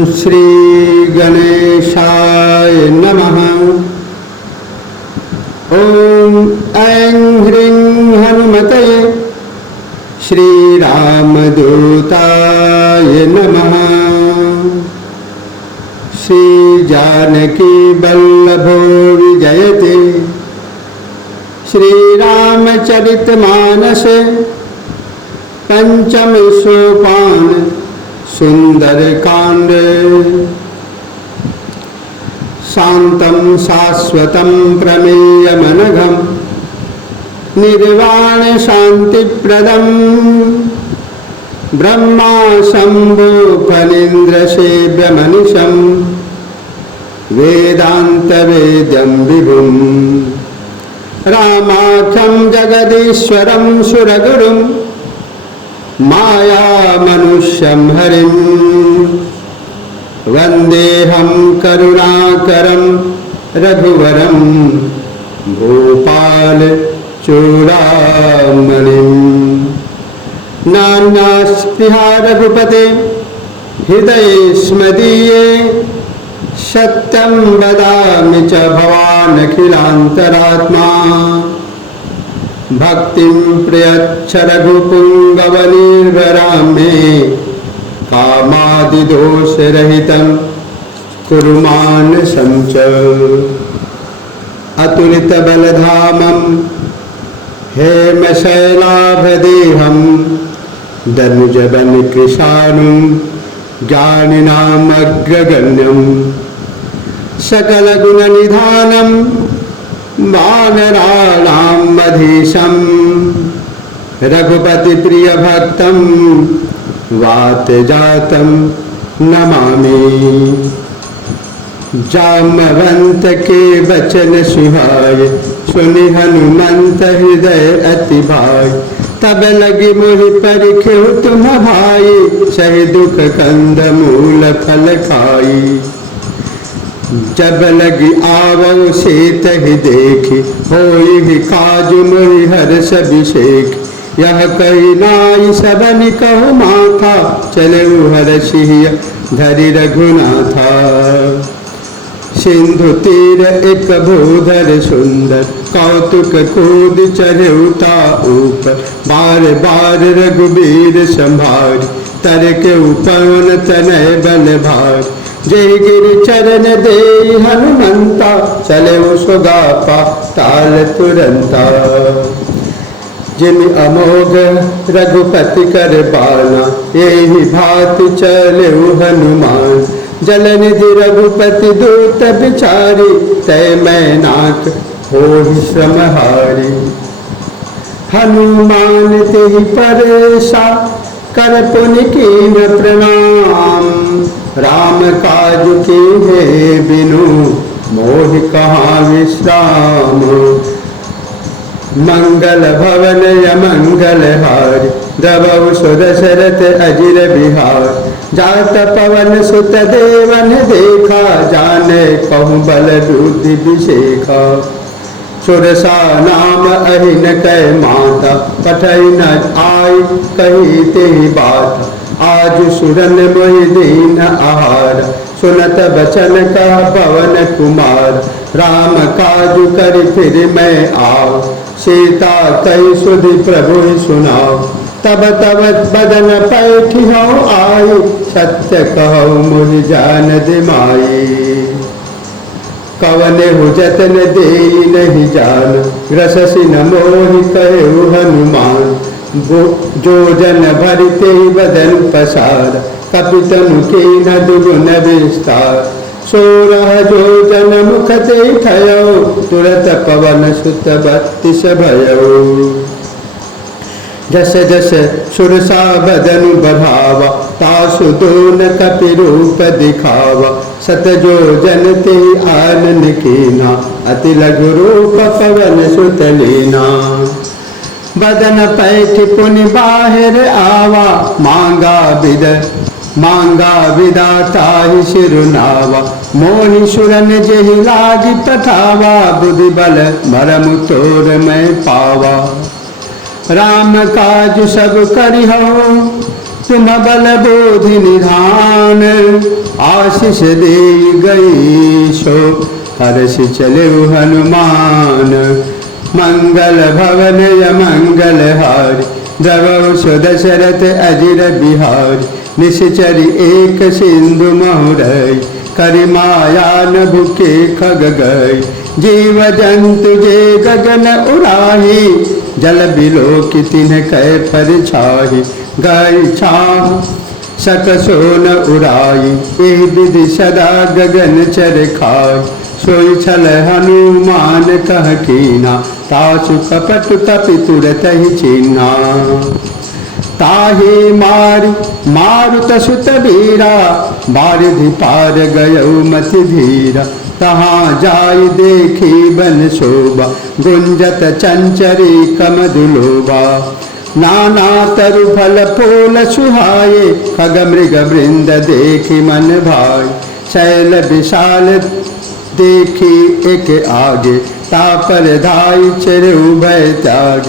श्री गणेशाय नमः। ओम ऐं ह्रीं हनुमते श्रीरामदूताय नमः। श्री जानकी वल्लभो विजयते श्रीरामचरितमानस पंचम सोपान सुंदरकांड। शांतं शाश्वतं प्रमेयमनघं निर्वाण शांतिप्रदं ब्रह्मा शंभो फणीन्द्रसेव्यमनिशं वेदान्तवेद्यं विभुं रामाख्यं जगदीश्वरं सुरगुरुं माया मनुष्यं हरिं वन्देऽहं करुणाकरं रघुवरं भूपाल चूड़ामणिं। नान्यास्पृहा रघुपते हृदये स्मदीये सत्यं वदामि च भवानखिलान्तरात्मा। भक्तिं प्रयच्छ रघुपुङ्गवनिर्भरां मे कामादिदोषरहितं कुरु मानसं च। अतुलितबलधामं हेमशैलाभदेहं दनुजवनकृशानुं ज्ञानिनामग्रगण्यं सकलगुणनिधानं वानराणां मधीशं रघुपतिप्रियभक्तं वातजातं नमामि। जाम्बवंत के वचन सुहाए सुनि हनुमंत हृदय अति भाई। तब लगी मोहि परिखेउ तुम भाई सहि दुख कंद मूल फल खाई। जब लगी आवो सीत ही देखी होई काज मोहि हर्ष अभिषेक। यह कही नाई सबन कहु माथा चले हर्षिय धरि रघुनाथा। सिंधु तीर एक भूधर सुंदर कौतुक कूद चढ़ेउता ऊपर। बार बार रघुबीर संभार तर के पवन तनय बल भार। जय गिरि चरण दे हनुमंता चले सुगापा ताल तुरंता। जिन अमोघ रघुपति कर बाना यही भांति चले हनुमान। जलनिधि रघुपति दूत बिचारी तय मैनाक होहि श्रमहारी। हनुमान तेहि परेशा कर पुनि कीन प्रणाम। राम काज कीन्हे बिनु मोहि कहाँ विश्राम। मंगल भवन यमंगल हारी द्रवहु सुदशरथ अजिर बिहार। जात पवन सुत देवन देखा जाने कहूँ बल बुद्धि विशेखा। सुरसा नाम अहिन कै माता पठई न आई कही तेहि बात। आज सुरन मोहि दीन आहार सुनत बचन का पवन कुमार। राम काजु कर फिर मैं आओ सीता कई सुधि प्रभु सुनाओ। तब तब बदन पैठी हो आई सत्य कहो मुझ जान दिमाई। कवन हो जतन दे नहीं जान ग्रससी न मोहि कहे हनुमान। जो जन भरते बदन पसार कपितनु के न दुगुन विस्तार। 16 जो जन मुख देखयो तुरत पवन सुत 32 भयो। जस जस सुरसा बदन बढ़ावा तासु दोन कपि रूप दिखावा। सत जो जन ते आनन कीना अति लघु रूप पवन सुत लीना। बदन पैठ पुनि बाहिर आवा मांगा विदाता ही सिरुनावा। मोहि सुरन जेहि लागी पठावा बुद्धि बल मरम तोर मैं पावा। राम काज सब करिहो सिंह बल बोधि निधान, आशीष दे गई सो हर्ष चले हनुमान। मंगल भवन य मंगल हारी, द्रवौ सो दशरथ अजिर बिहारी। निश्चरी एक सिंधु महुरई, करि माया न भुके खग गई। जीव जंतु जे गगन उड़ाही, जल बिलो की तिन्ह कै परछाही। गई छाह सकसो न उड़ाई, एहि विधि सदा गगन चर खाई। सोई छल हनुमान कह कीना, तासु कपट कपि तुरत ही चीन्हा। ताहि मारि मारुत सुत वीरा, बारिधि पार गयौ मति धीरा। तहाँ जाय देखी बन शोभा, गुंजत चंचरी कमदुलोभा। नाना तरु फल फूल सुहाये, खग मृग वृंद देखी मन भाई। शैल विशाल देखी एक आगे, तापर धाई चिर उभय त्याग।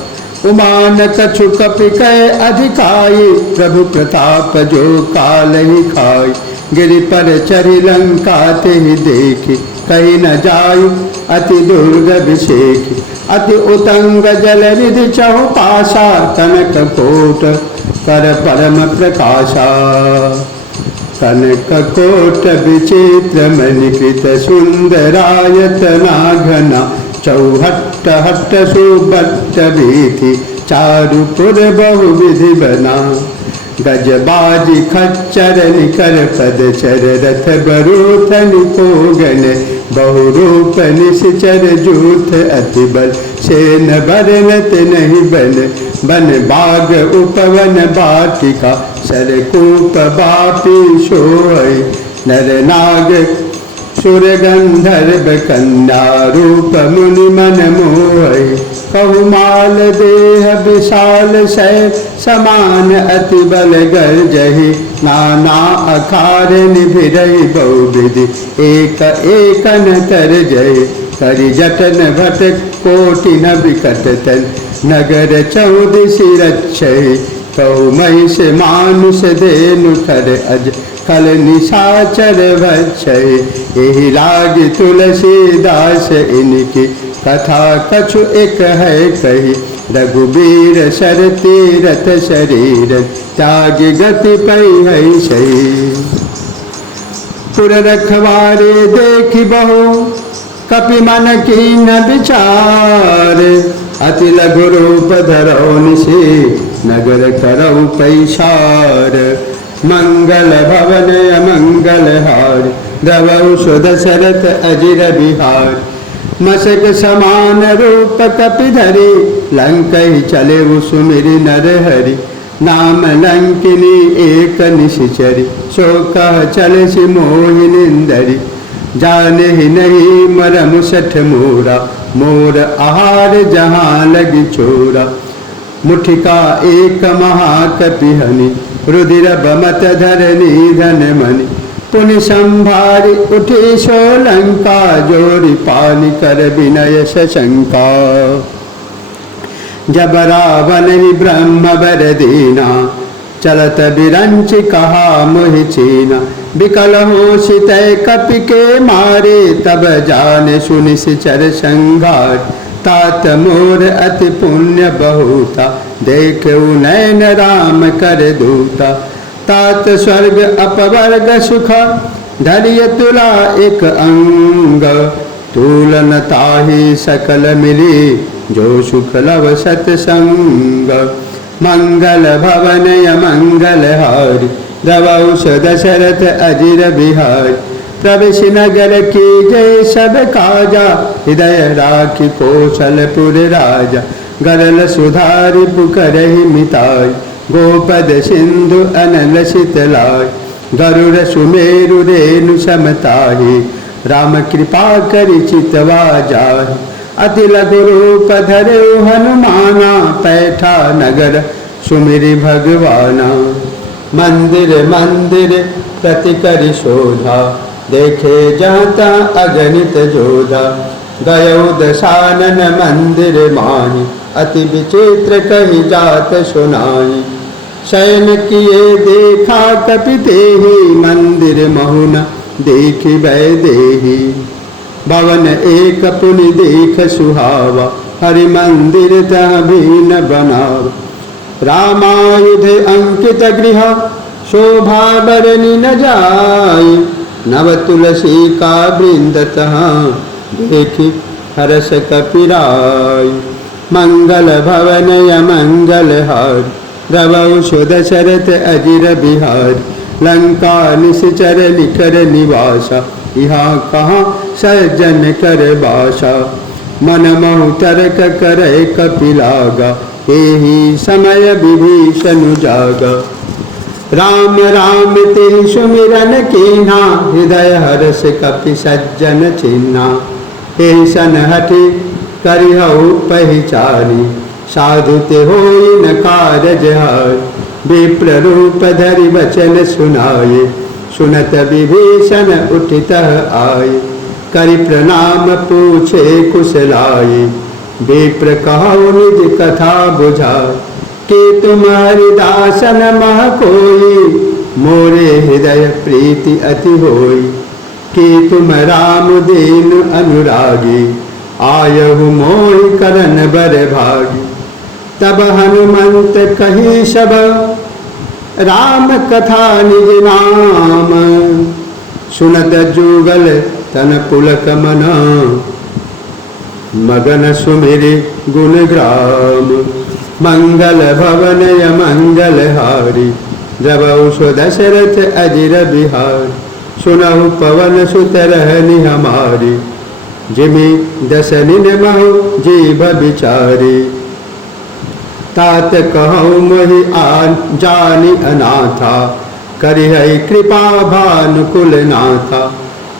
उमान कछु कपि कै अधिकाई, प्रभु प्रताप जो काल ही खाई। गिरि पर चरि लंका तेहि देखी, कहीं न जायु अति दुर्ग विषेखी। अति उतंग जल निधि चहुपाशा, कनक कोट कर परम प्रकाशा। कनक कोट विचित्र मणिकृत, सुंदरायतना घना। चौहट्ट हट्ट सुबट्ट भीति, चारुपुर बहुविधि बना। गजबाजी खच्चर निकर पद चर, रथ बरूथ निकोगन। बहुरूप निश्चर जूथ अति बल, सेन बरनत नहीं बन। बन बाग उपवन बाटिका, सरकूप बापी सोय। नर नाग सुर गंधर्व कन्या, रूप मुनि मन मोहय। कहुमाल देह विशाल सै, समान अति बल गर्जहि। नाना अखार निभिरहि बहुविधि, एक एकन तर जय। करि जटन भट कोटि न विकट तन, नगर चौदिसि रक्षय। कहु महिष मानुष धेनु खर अज, कल निशाचर भक्षय। एहि लागी तुलसीदास इनकी, कथा कछु एक है कही। रघुबीर सर तीरथ शरीर, त्यागी गति पै है सही। पुर रखवारे देखी बहु, कपि मन कीन विचार। अति लघु रूप धरौ निशि, नगर करौ पैसार। मंगल भवन अमंगल हार, द्रवौ सो दशरथ अजिर बिहार। मसक समान रूप कपि धरि, लंकहि चले सुमिरि नर हरि। नाम लंकिनी एक निशिचरी, सो कह चले सि मोहि निंदरी। जाने ही नहीं मरम सठ मोरा, मोर आहार जहाँ लगी छोरा। मुठिका एक महाकपिहनि, रुधिर बमत धरनी धन मणि। पुनि संभारी उठी सो लंका, जोरी पानी कर विनय सशंका। जब रावण ही ब्रह्म बर दीना, चलत बिरंच कहा मोहि चीना। विकल हो सितय कपि के मारे, तब जाने सुनि सिचर संघार। तात मोर अति पुण्य बहुता, देखु नैन राम कर दूता। तात स्वर्ग अपवर्ग सुख, धरिय तुला एक अंग। तुलन ताहि सकल मिली, जो सुख लव सतसंग। मंगल भवन मंगल हारी, द्रवौ सो दशरथ अजिर बिहारी। प्रवेश नगर की जय सब काजा, हृदय राखी कौशलपुर राजा। गरल सुधारि पुकरहि मिताई, गोपद सिंधु अनल शीतलाई। गरुड़ सुमेरु रेणु समताहि, राम कृपा करि चितवा जाहि। अति लघु रूप धरौ हनुमाना, पैठा नगर सुमिरि भगवाना। मंदिर मंदिर प्रति करि शोधा, देखे जाता अगणित जोधा। गयौ दशानन मंदिर माहि, अति विचित्र कहि जात सुनाई। शयन किए देखा कपिते ही, मंदिर महुन देखी वैदेही। भवन एक पुनि देख सुहावा, हरि मंदिर तह भीन बनावा। रामायुध अंकित गृह, शोभा बरनी न जाय। नव तुलसी का वृंद तह, देखी हरस कपिराय। मंगल भवन य मंगल हार, रवौ सुदशरथ अजिर बिहार। लंका निश्चर निकर निवासा, यहाँ कहाँ सज्जन कर बासा। मन महु तर्क करे कपिलागा, एहि समय विभीषण जागा। राम राम ते सुमिरन कीन्हा, हृदय हर्ष कपि सज्जन चिन्हा। ऐसन हठि करिहउ पहचानी, साधु ते होई न कारज हार। विप्र रूप धरि वचन सुनाए, सुनत विभीषण उठितः आए। करि प्रणाम पूछे कुशलाए, विप्र कहु निज कथा बुझाए। कि तुम हरिदासन मह कोई, मोरे हृदय प्रीति अति होई। कि तुम राम दीन अनुरागी, आयहु मोहि करन बर भागी। तब हनुमंत कही सब, राम कथा निज नाम। सुनत जुगल तन पुलक मना, मगन सुमिरि गुण ग्राम। मंगल भवन य मंगल हारी, जबौ दशरथ अजिर बिहार। सुनहु पवन सुत रहनि हमारी, जिमि दसनिन महु जीव बिचारी। तात कहूँ मोहि जानी अनाथा, करिहै कृपा भानुकुल नाथा।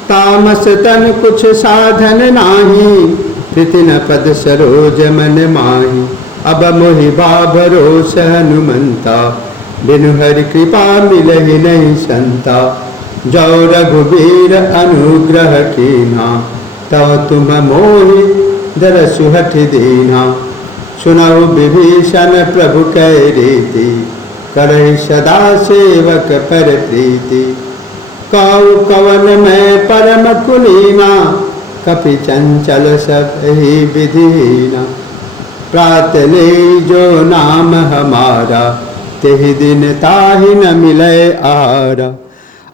तामस तन कुछ साधन नाही, कृतिन पद सरोज मन माही। अब मोहि बाभरोस हनुमंता, बिनु हरि कृपा मिलहि नहीं संता। जो रघुबीर अनुग्रह कीन्हा, तव तुम मोहि दरसु हठि दीन्हा। सुनहु विभीषण प्रभु कै रीति, करहि सदा सेवक पर प्रीति। कहु कवन मैं परम कुलीना, कपि चंचल सब ही विधिहीना। प्रात ले जो नाम हमारा, तेहि दिन ताहि न मिलै आहारा।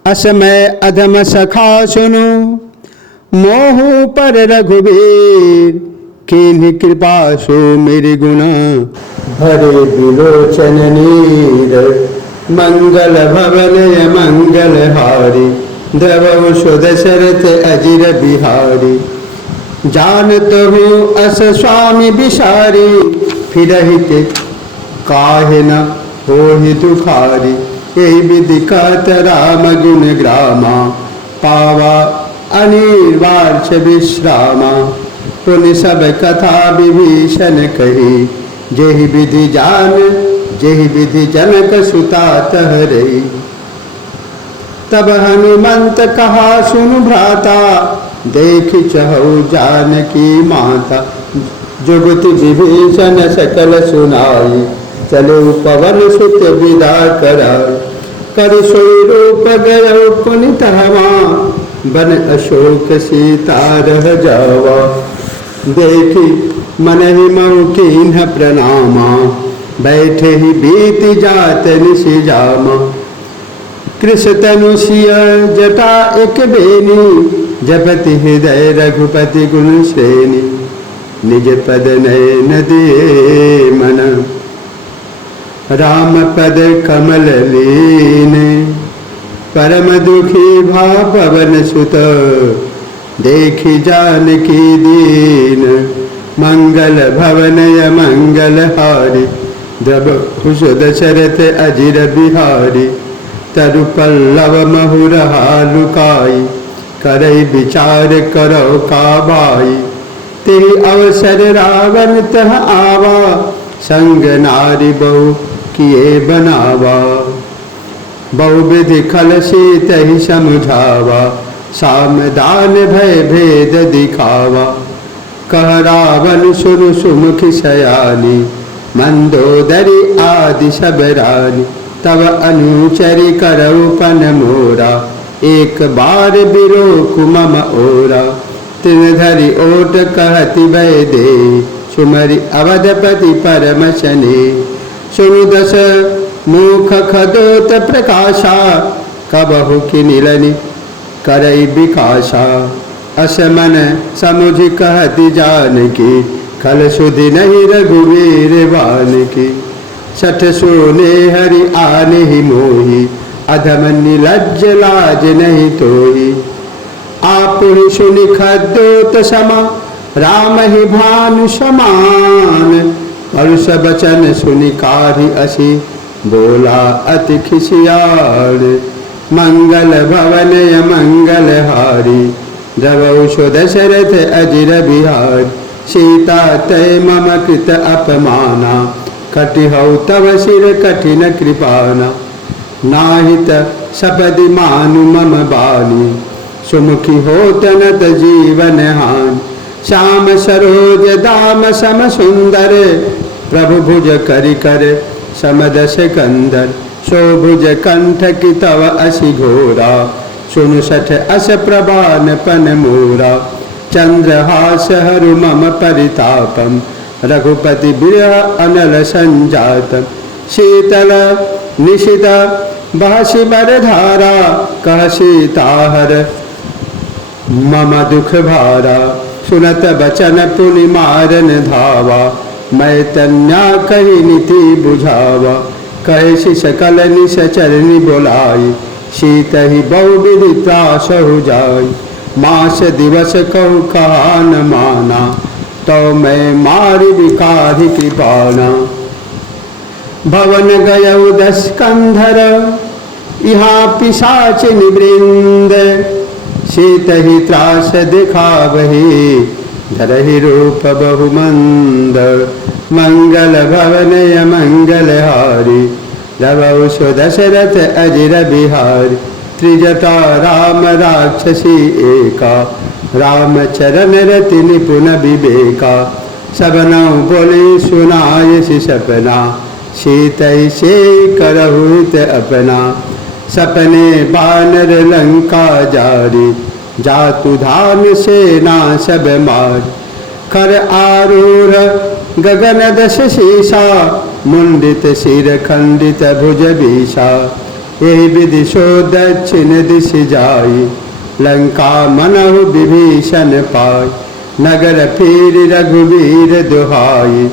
असमय अधम सखा सुनु, मोहु पर रघुबीर। कीन्ही कृपा सो मेरे गुना, भरे विलोचन नीर। मंगल भवन य मंगल हारी, द्रवौ सुदशरथ अजिर बिहारी। जानत हूँ अस स्वामी बिसारी, फिरहित काहे न होहि दुखारी। यही विधि कहत राम गुण ग्रामा, पावा अनिर्वाच विश्रामा। पुनि सब कथा विभीषण कही, जेहि विधि जान जेहि विधि जनक सुता तह रही। तब हनुमंत कहा सुन भ्राता, देख चहु जानकी माता। जुगति विभीषण सकल सुनाई, चलो पवन सुत विदा कराई। कर सोई रूप गयो पुनि तहवा, बन अशोक सीता रह जावा। देखी मन ही मऊ कीन्ह प्रणामा, बैठे ही बीत जात निशि जामा। कृष तनु सिय जटा एक बेनी, जपति हृदय रघुपति गुण श्रेणी। निज पद नयन दिए मन, राम पद कमल लीन। परम दुखी भा पवन सुत, देखी जानकी दीन। मंगल भवन य मंगल हारी, द्रवहु दशरथ अजिर बिहारी। तरु पल्लव महुर लुकाई, करई विचार करो काबाई। तेहि अवसर रावण तह आवा, संग नारी बहु किए बनावा। बहु विधि खल सीतहि समझावा, सामदान भय भेद दिखावा। कह रावण सुनु सुमुखि सयानी, मंदोदरी आदि सब रानी, तब अनुचरी करऊपन मोरा, एक बार बिरोकु मम ओरा। तिन धरि ओट कहति भय दे, सुमरि अवधपति परम शनि। सुनु दस मुख खदोत प्रकाशा, कबहु किनिलनि करई विकासा। असमन समुझ कहति जानकी, खल सुधि नहीं रघुवीर बानकी। सठ सोने हरि आने ही मोही, अधम निलज्ज लाज नहीं तोही। आप ही सुनि खदोत समा, राम ही भानु समान। परुष बचन सुनि कारी असी, बोला अति खिसियाल। मंगल भवन मंगल हारी, द्रवौ दशरथ अजिर बिहार। सीता तय मम कृत अपमाना, कटिहौ तव सिर कठिन कृपाना। नाहित सपदि मानु मम बानी, सुमुखी होत नत जीवन हानि। श्याम सरोज दाम सम सुंदर, प्रभु भुज करि कर समदस कंदर। शोभुज कंठ की तव असी घोरा, सुनु सठ अस प्रभान पन मोरा। चंद्रहास हरु मम परितापम, रघुपति बिरह अनल संजातम। शीतल निशित बहसि बर धारा, कह सीताहर मम दुख भारा। सुनत बचन पुनि मारन धावा, मैं तन्या कही नीति बुझावा। कहे सकल निशचरनि बोलाई, शीत ही बहुविधि त्रासहु जाई। मास दिवस कहु कहा न माना, तो मैं मारि विकाधि कृपाना। भवन गयउ 10 कंधर, यहाँ पिशाच निवृंद। शीत ही त्रास दिखावही, धरहि रूप बहुमंद। मंगल भवन मंगल हारी, रवौ दशरथ अजिर बिहारी। त्रिजटा राम राक्षसी एका, राम चरण रति निपुण विवेका। सबनौ बोली सुनाय सपना, सीतै से करहुत अपना। सपने बानर लंका जारी, जातु धान सेना सब मार। कर आरूढ़ गगन दश शीशा, मुंडित सिर खंडित भुज बीसा। यही विधि सो दक्षिण दिश जाई, लंका मनहु विभीषण पाई। नगर फिर रघुवीर दुहाई,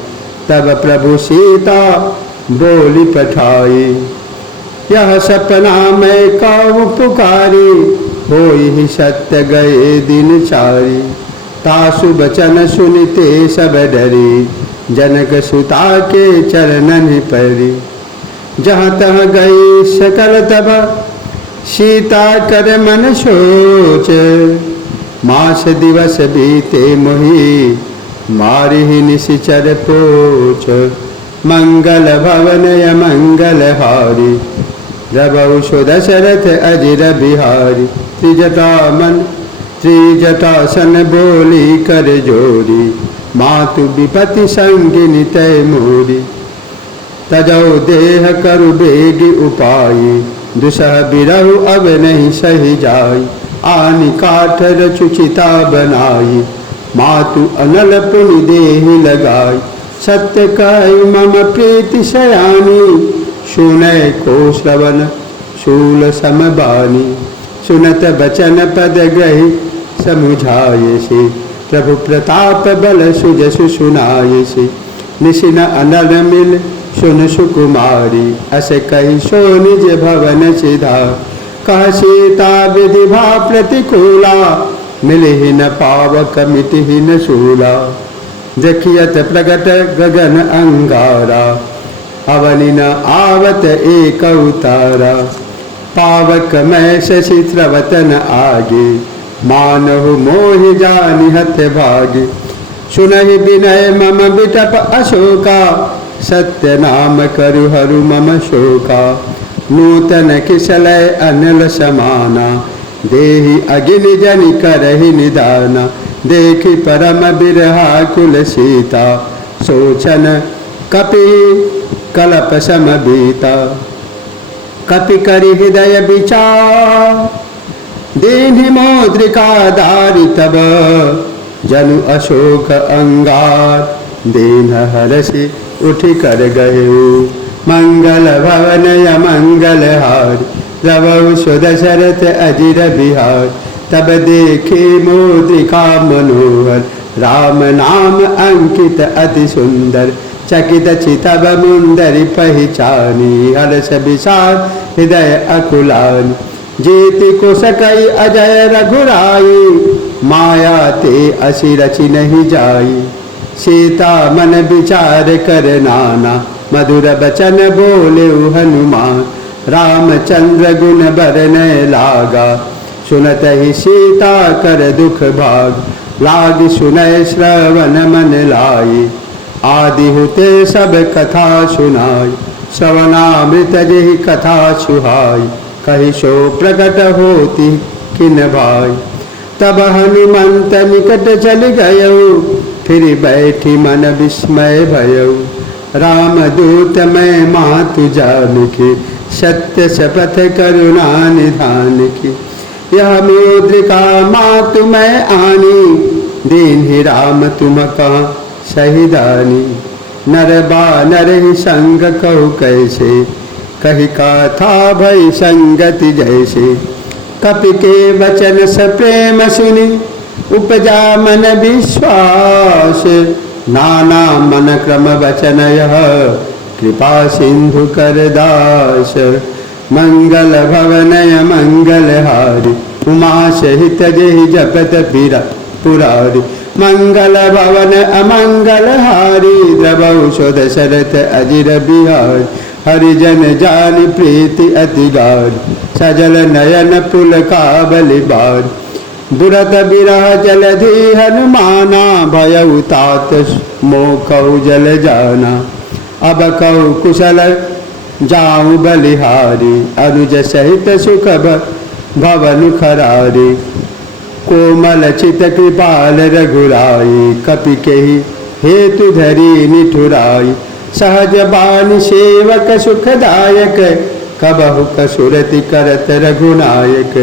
तब प्रभु सीता बोली पठाई। यह सपना मैं काहू पुकारी, होई ही सत्य गए दिन चारी। तासु बचन सुनिते सब डरी, जनक सुता के चरणन परी। जहाँ तहाँ गई सकल तब, सीता कर मन सोच। मास दिवस बीते मोही, मारिहि निशिचर पोच। मंगल भवन मंगल हारी, रवौ दशरथ अजिर बिहारी। त्रिजटासन बोली कर जोरी, मातु विपति संगिनी तय मोरी। तजौ देह करु बेगी उपाई, दुसह बिरहु अब नहीं सही जाई। आनि काठ रचुचिता बनाई, मातु अनल पुनि देहि लगाई। सत्य कहि मम प्रीति सयानी, सुनय को श्रवण शूल समबानी। सुनत बचन पद ग्रही समुझाये से, प्रभु प्रताप बल सुजसु सुनाये से। निशिन अनल मिल सुन सुकुमारी, अस कही सो निज भवन सिधार। कह सीता विधि भा प्रतिकूला, मिलहि न पावक मिटहि न शूला। देखियत प्रगट गगन अंगारा, अवनि न आवत एक उतारा। पावक मैं शशि स्रवतन आगे, मानहु मोहि जानि हत भागे। सुनहि विनय मम बिटप अशोका, सत्य नाम करु हरु मम शोका। नूतन किसलय अनल समाना, देहि अगिनि जनि करहि निदाना। देखि परम बिरहा कुल सीता, सोचन कपि कलप सम बीता, कपि करि हृदय विचार, दीन्हि मौद्रिका दारि तब, जनु अशोक अंगार, दीन हरषि उठि कर गयु, मंगल भवन अमंगल हार, रवौ सुदशरथ अजिर बिहार, तब देखे मुद्रिका मनोहर, राम नाम अंकित अति सुंदर, चकित चितब मुंदरि पहचानी, हर्ष विषाद हृदय अकुलानी, जीति कुशकई अजय रघुराई, माया ते असी रचि नहीं जाई, सीता मन विचार कर नाना, मधुर बचन बोले हनुमान, रामचंद्र गुण बरने लागा, सुनत ही सीता कर दुख भाग, लाग सुनय श्रवण मन लाई, आदि होते सब कथा सुनाई, श्रवणामृत जहि कथा सुहाई, कहि सो प्रकट होती किन भाई, तब हनुमंत निकट चल गयौ, फिर बैठी मन विस्मय भयौ, राम दूत मैं मातु जानकी, सत्य शपथ करुणा निधान की, यह मुद्रिका मातु मैं आनी, दीन्हि राम तुम कहाँ सहिदानी, नर बानर ही संग कहु कैसे, कही कथा भई संगति जैसे, कपि के वचन स प्रेम सुनि, उपजा मन विश्वास, नाना मन क्रम वचन यह, कृपा सिंधु कर दास, मंगल भवनय मंगल हारी, उमा सहित जेहि जपत पुरारी, मंगल भवन अमंगल हारी, द्रवौ सुदशरथ अजिर बिहारी, हरिजन जानि प्रीति अति गाढ़, सजल नयन पुलकावली बार, बुरत बिरह जलधि हनुमाना, भयउ तात मोखौ जल जाना, अब कहु कुशल जाऊं बलिहारी, अनुज सहित सुख भवन खरारी, कोमल चित कृपाल रघुराई, कपि केहि हेतु धरी निठुराई, सहज बानी सेवक सुखदायक, कबहु कसुरति करत रघुनायक,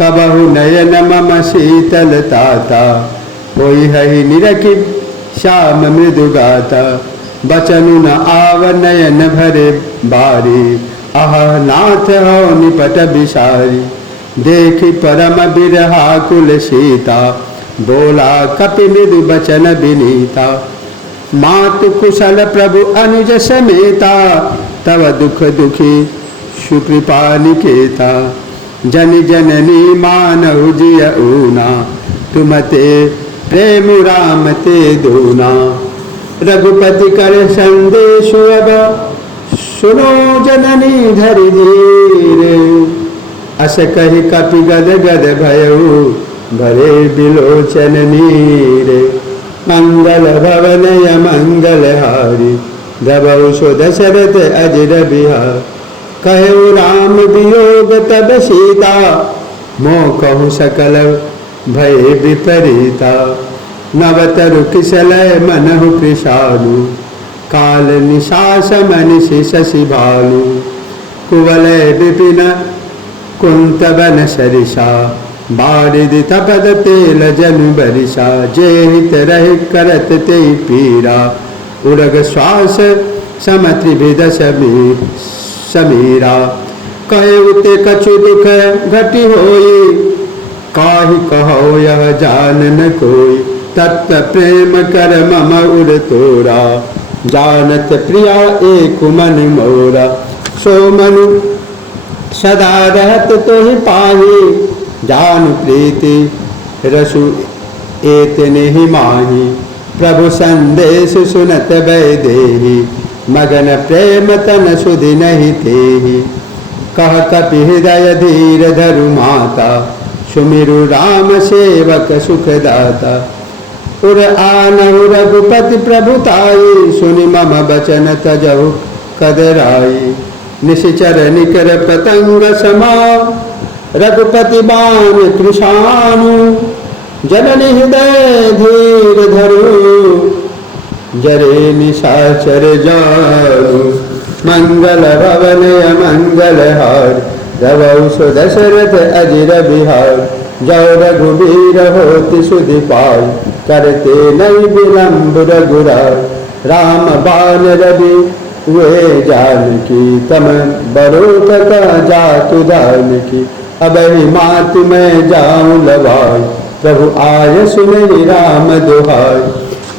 कबहु नयन मम शीतल ताता, होई हहि निरखि श्याम मृदु गाता, बचनु न आव नयन भरे बारी, आह नाथ हो निपट बिसारी, देखि परम बिरहा कुल सीता, बोला कपि मृदु बचन विनीता, मातु कुशल प्रभु अनुज समेता, तव दुख दुखी सुकृपा निकेता, जन जननी मानहु जिय ऊना, तुमते प्रेम राम ते दूना, रघुपति कर संदेश अब, सुनो जननी धरि धीरे, अस कहि कपि गद गद भयउ, भरे बिलोचन नीरे, मंगल भवन अमंगल हारी, द्रवौ सुदशरथ अजिर बिहार, कहु राम वियोग तब सीता, मोह कहु सकल भय विपरीता, नवतरु किसलय मनहु कृशालु, काल निशास मनिषि शशि भालु, कुवलय विपिन कुंतवन सरिषा, बारिदि तपद तेल जनु बरिषा, जेहित रहि करत ते पीरा, उरग श्वास समत्रिभिद समीरा, कहे उते कछु दुख घटी होई, काहि कहो यह जान न कोई, तत्व प्रेम कर मम उर तोरा, जानत प्रिया एक मन मोरा, सो मनु सदा रहत तोहि पाहि, जान प्रीति रसु एतने ही माही, प्रभु संदेश सुनत वैदेही, मगन प्रेम तन सुधि नहीं तेहि, कह कपि हृदय धीर धरु माता, सुमिरु राम सेवक सुखदाता, उर आनहु रघुपति प्रभुताई, सुनि मम बचन तजहु कदराई, निशिचर निकर पतंग समा, रघुपति बाण कृशानु, जननी हृदय धीर धरु, जरे निशाचर जानु। मंगल भवन मंगल हार रवौ सो दशरथ अजिर बिहार। जौ रघुबीर होति सुधि पाय करते नहीं विलम्ब रघुराय। राम बाण रवि हुए जानकी तम बरोत का जातु जानकी। अब ही मात में जाऊं लवाय प्रभु आय सुनि राम दुहाय।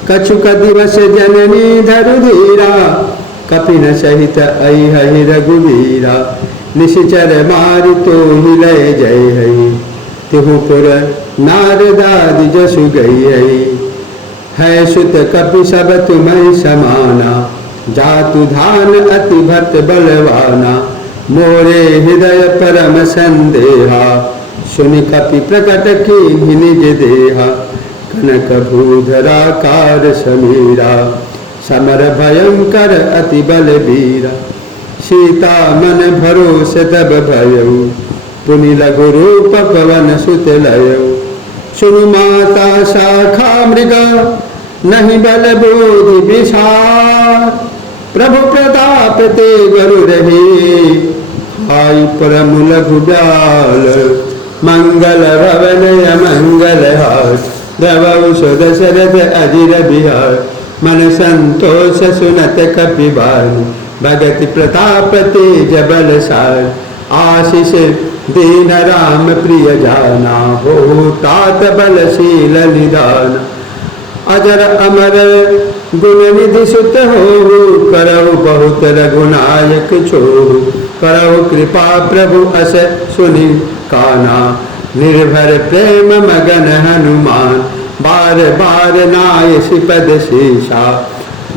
कछुक दिवस जननी धरु धीरा कपिन सहित अहि रघुवीरा। निशिचर मारि तो ही लय जय हई तिहुपुर नारदादि जसु गई है। सुत कपि सब तुम्हें समाना जातु धान अति भट बलवाना। मोरे हृदय परम संदेहा सुनि कपि प्रकट की निज देहा। कनक भूधराकार समीरा समर भयंकर अति बलबीरा। सीता मन भरोस तब भयऊ पुनि लघु रूप पवन सुत लयऊ। सुनु माता शाखा मृगा नहीं बल बोधि विशार। प्रभु प्रताप ते गरु रहे हाय परम लघु ब्याल। मंगल भवन मंगल हास द्रवौ सो दशरथ अजिर बिहार। मन संतोष सुनत कपि बानी भगति प्रताप तेज बल सार। आशीष दीन राम प्रिय जाना हो तात बलशील निदान। अजर अमर गुण निधि सुत हो करौ बहुत रघुनायक छोहु। करौ कृपा प्रभु अस सुनि काना निर्भर प्रेम मगन हनुमान। बार बार नाय सिपद शीशा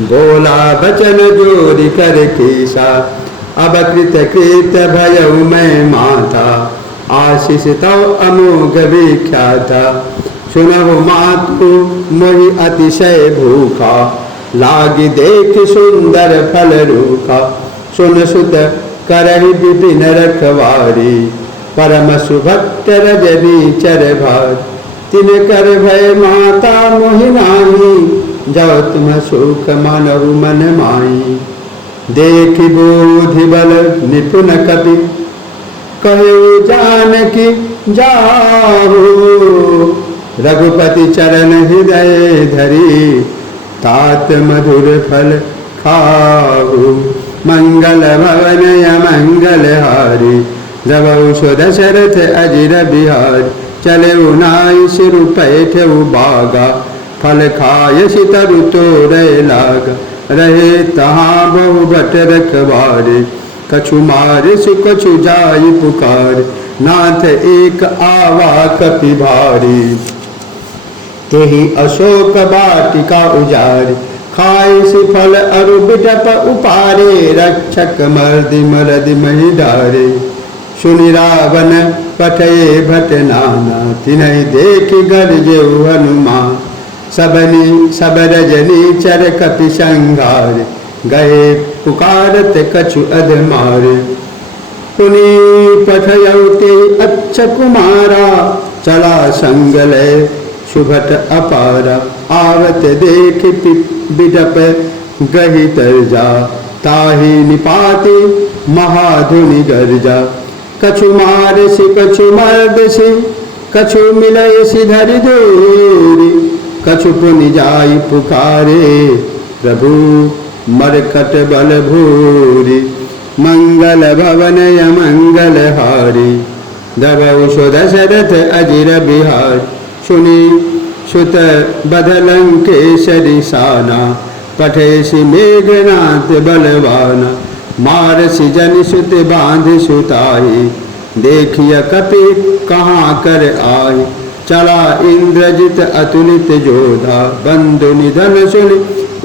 बोला बचन जोरि कर कीसा। अब कृत कृत भयउ मैं माता आशीष तव अमोघ विख्याता। सुनहु मातु मोहि अतिशय भूखा लागी देख सुंदर फल रूखा। सुन सुत करहि विपिन रखवारी परम सुभक्त रजनी चर भार। तिन कर भय माता मोहि नाही जौ तुम सुख मानहु मन माई। देखि बोधि बल निपुण कपि कहे जानकी जाहु। रघुपति चरण हृदय धरी तात मधुर फल खाहु। मंगल भवन मंगल हारी रवौ सो दशरथ अजिर बिहार। चले नाई सिरु पैठऊ बागा फल खाय सितरु तोरे लागा। रहे तहाँ बहु भट रखवारे कछु मारे सु कछु जाई पुकार। नाथ एक आवा कपि भारी तेहि अशोक वाटिका उजारी। खाए सि फल अरु बिटप उपारे रक्षक मर्दि मरदि महि डारे। सुनि रावण पठये भट नाना तिन्हि देखि गरजेउ हनुमान। सब रजनी चर कपि संघार गए पुकारत कछु अधमार। पुनि पठयउ ते अच्छ कुमारा चला संग लय सुभट अपारा। आवत देख बिडप गहि तरजा ताहि निपाति महाधुनि गर्जा। कछु मार सि कछु मर्द सि कछु मिलय सि धरि दूरी। कछु पुनि जाई पुकारे प्रभु मरकट बल भूरी। मंगल भवन मंगल हारी द्रवौ सो दशरथ अजिर बिहार। सुनि सुत बदलंकेशरि साना पठेसि मेघनाथ बलवाना। मारसि जनि सुत बांधि सुताई देखिय कपि कहाँ कर आई। चला इंद्रजित अतुलित जोधा बंधु निधन सुनि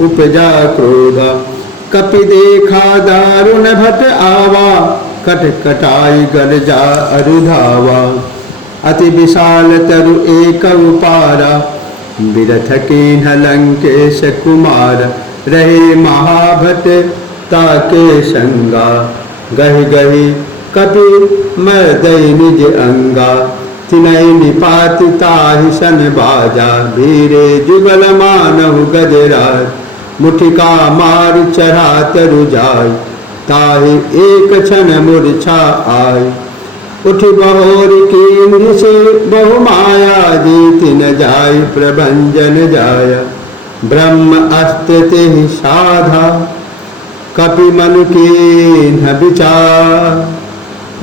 उपजा क्रोधा। कपि देखा दारुण भट आवा कट कटाई गल जा अरुधावा। अति विशाल तरु एक उपारा बिरथ कीन्ह लंकेश कुमार। रहे महाभट ताके संगा गहि गहि कपि मर्दय निज अंगा। तिनहि निपाति ताहि सन बाजा भीरे जुगल मानहु गजराज। मुठिका मार चढ़ा तरु जाय, ताहि एक क्षण मूर्छा आय। उठ बहोर कीन्ह से बहु माया, जीत न जाय प्रभंजन जाया। ब्रह्म अस्त्र तेहि साधा, कपि मनु कीन्ह विचार।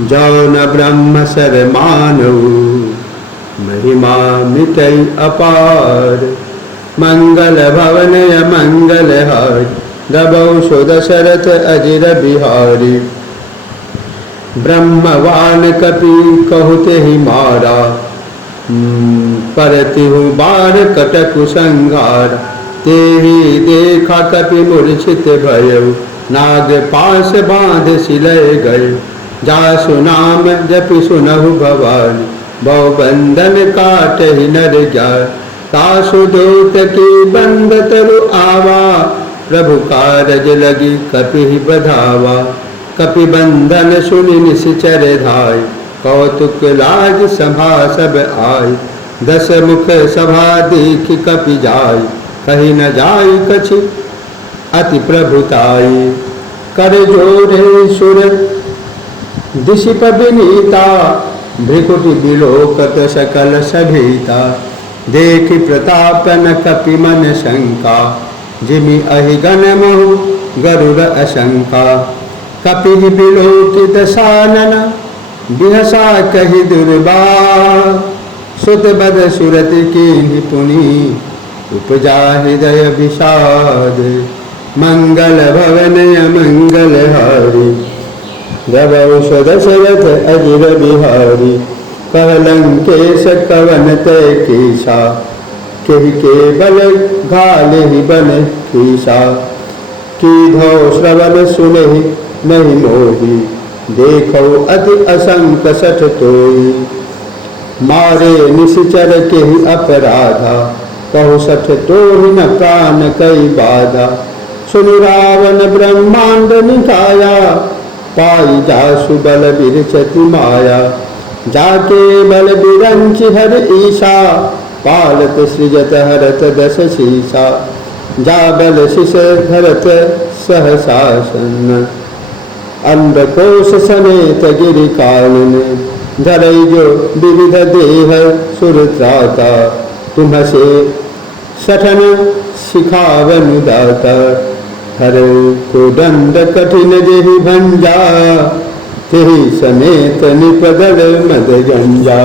जो न ब्रह्म सर मानऊ, महिमा मिटई अपार। मंगल भवन मंगल हारी, गबौ सो दशरथ अजिर बिहारी। ब्रह्मवान कपि कहु तेहि मारा, परतिहु बार कटकु संघार। तेहि देखा कपि मूर्छित भयउ, नाग पास बांध सिलय गए। जासु नाम जपि सुनहु भवानी, बहु बंधन काटहि नर जाय। तासु दूत की बंद तरु आवा, प्रभु कारज लगी कपि बधावा। कपि बंधन सुनि निश्चर धाय, कौतुक लाज सभा सब आय। दस मुख सभा देख कपि जाय, कही न जाय कछि अति प्रभुताई। कर जोरे सुर दिशिप विनीता, भृकुटि बिलोकत सकल सभीता। देखि प्रतापन कपि मन शंका, जिमि अहिगन मोहु गरुड़ अशंका। कपि बिलोकित सानन, बिहसा कहि दुर्बार। सुत बद सुरति कीन्हि पुनि, उपजा हृदय विषाद। मंगल भवन मंगल हारी, गबौ सो दशरथ अजिर बिहारी। कह लंकेश कवन तय कीसा, केहि केवल घालेहि बन कीसा। कीधौ श्रवण सुनहि नहीं मोही, देखौ अति असंक सठ तोई। मारे निश्चर केहि अपराधा, कहु सठ तोहि न प्राण कई बाधा। सुनि रावण ब्रह्मांड निकाया, पाई जासु बल बिरचति माया। जाके बल बिरंचि हर ईशा, पालत सृजत हरत दस शीसा। जा बल शिष धरत सहसासन, अंडकोश समेत गिरि कानन। धरई जो विविध देह सुर त्राता, तुम्हसे सठन सिखावन दाता। हर को दंड कठिन जेहि भंजा, तेहि समेत निपदल मद गंजा।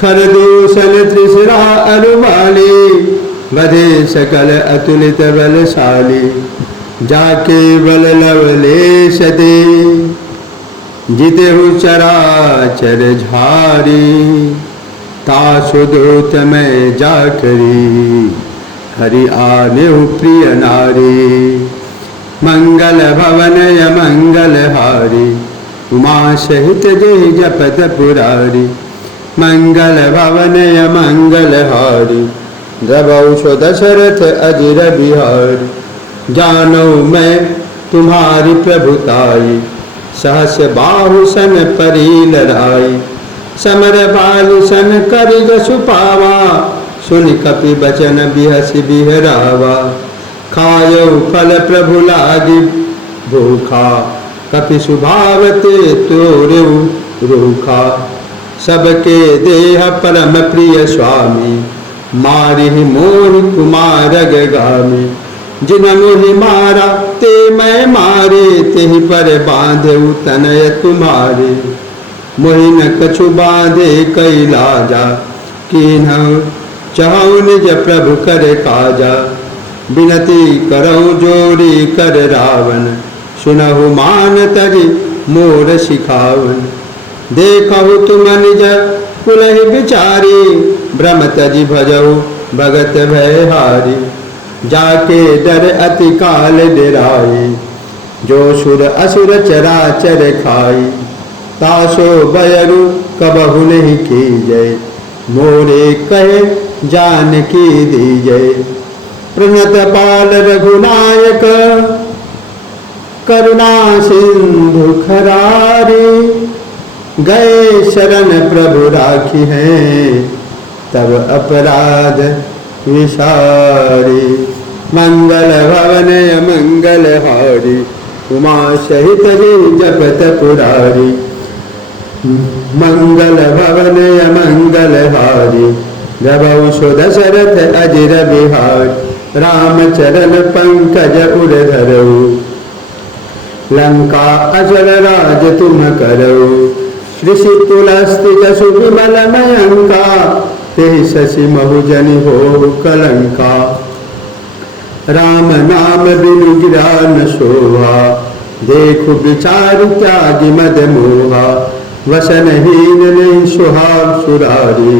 खर दूषण त्रिशिरा अरुमाली, बधे सकल अतुलित बलशाली। जाके बल लवलेश दे, जितेहु चराचर झारी। तासु दूत में जाकरी, हरि आनेहु प्रिय नारी। मंगल भवन मंगल हारी, उमा सहित जय जपत पुरारी। मंगल भवन मंगल हारी, गबौ सो दशरथ अजिर बिहारी। जानो मैं तुम्हारी प्रभुताई, सहस बाहु सन परी लड़ाई। समर बाल सन कर जसु पावा, सुनि कपि बचन बिहसि बिहरावा। खायो फल प्रभु लागी भूखा, कपि सुभावते तोरेउ रूखा। सबके देह परम प्रिय स्वामी, मारिहि मोहि कुमारग गामी। जिन मोहि मारा ते मैं मारे, तेहि पर बांधेउ तनय तुम्हारे। मोहि न कछु बांधे कई लाजा, कीन्हु चाहु निज प्रभु कर काजा। बिनती करऊ जोरी कर रावण, सुनहु मान तरि मोर सिखावन। देखहु तुम निज कुलहि बिचारी, भ्रम तजि भजऊ भगत भयहारी। जाके डर अति काल डेराई, जो सुर असुर चराचर खाई। तासो बयरु कबहु नहीं कीजय, मोरे कहे जानकी दीजय। प्रणत पाल रघुनायक, करुणा सिंधु खरारी। गए शरण प्रभु राखी हैं, तब अपराध विसारी। मंगल भवन मंगल हारी उमा सहित जपत पुरारी। मंगल भवन मंगल हारी रघु दशरथ अजिर बिहार। रामचरण पंकज उर धरऊ लंका अचल राज तुम करऊ। ऋषि तुलस्ति जसु विमल मयंका तेहि शशि महुजनि हो कलंका। राम नाम बिनु गिरा न शोभा देखु विचार त्यागी मद मोहा। वसनहीन नहीं सुहाग सुरारी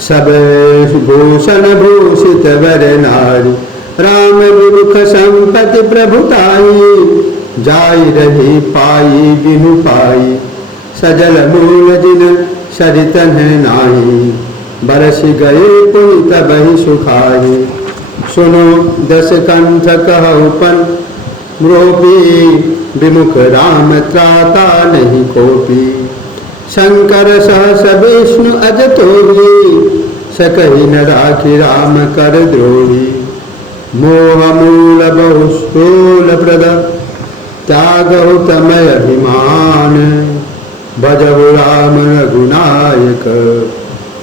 सब भूषण भूषित वर नारी। राम विमुख संपत्ति प्रभुताई जाई रही पाई बिनु पाई। सजल मूल जिन सरितन नाही बरस गए पुनि तबहि सुखाई। सुनो दस कंठ कहूपन रोपी विमुख राम त्राता नहीं कोपी। शंकर सहस विष्णु अज तोही सकहि न राखी राम कर द्रोही। मोह मूल बहु स्थूल प्रद त्यागहु तमय अभिमान। भजहु राम रघुनायक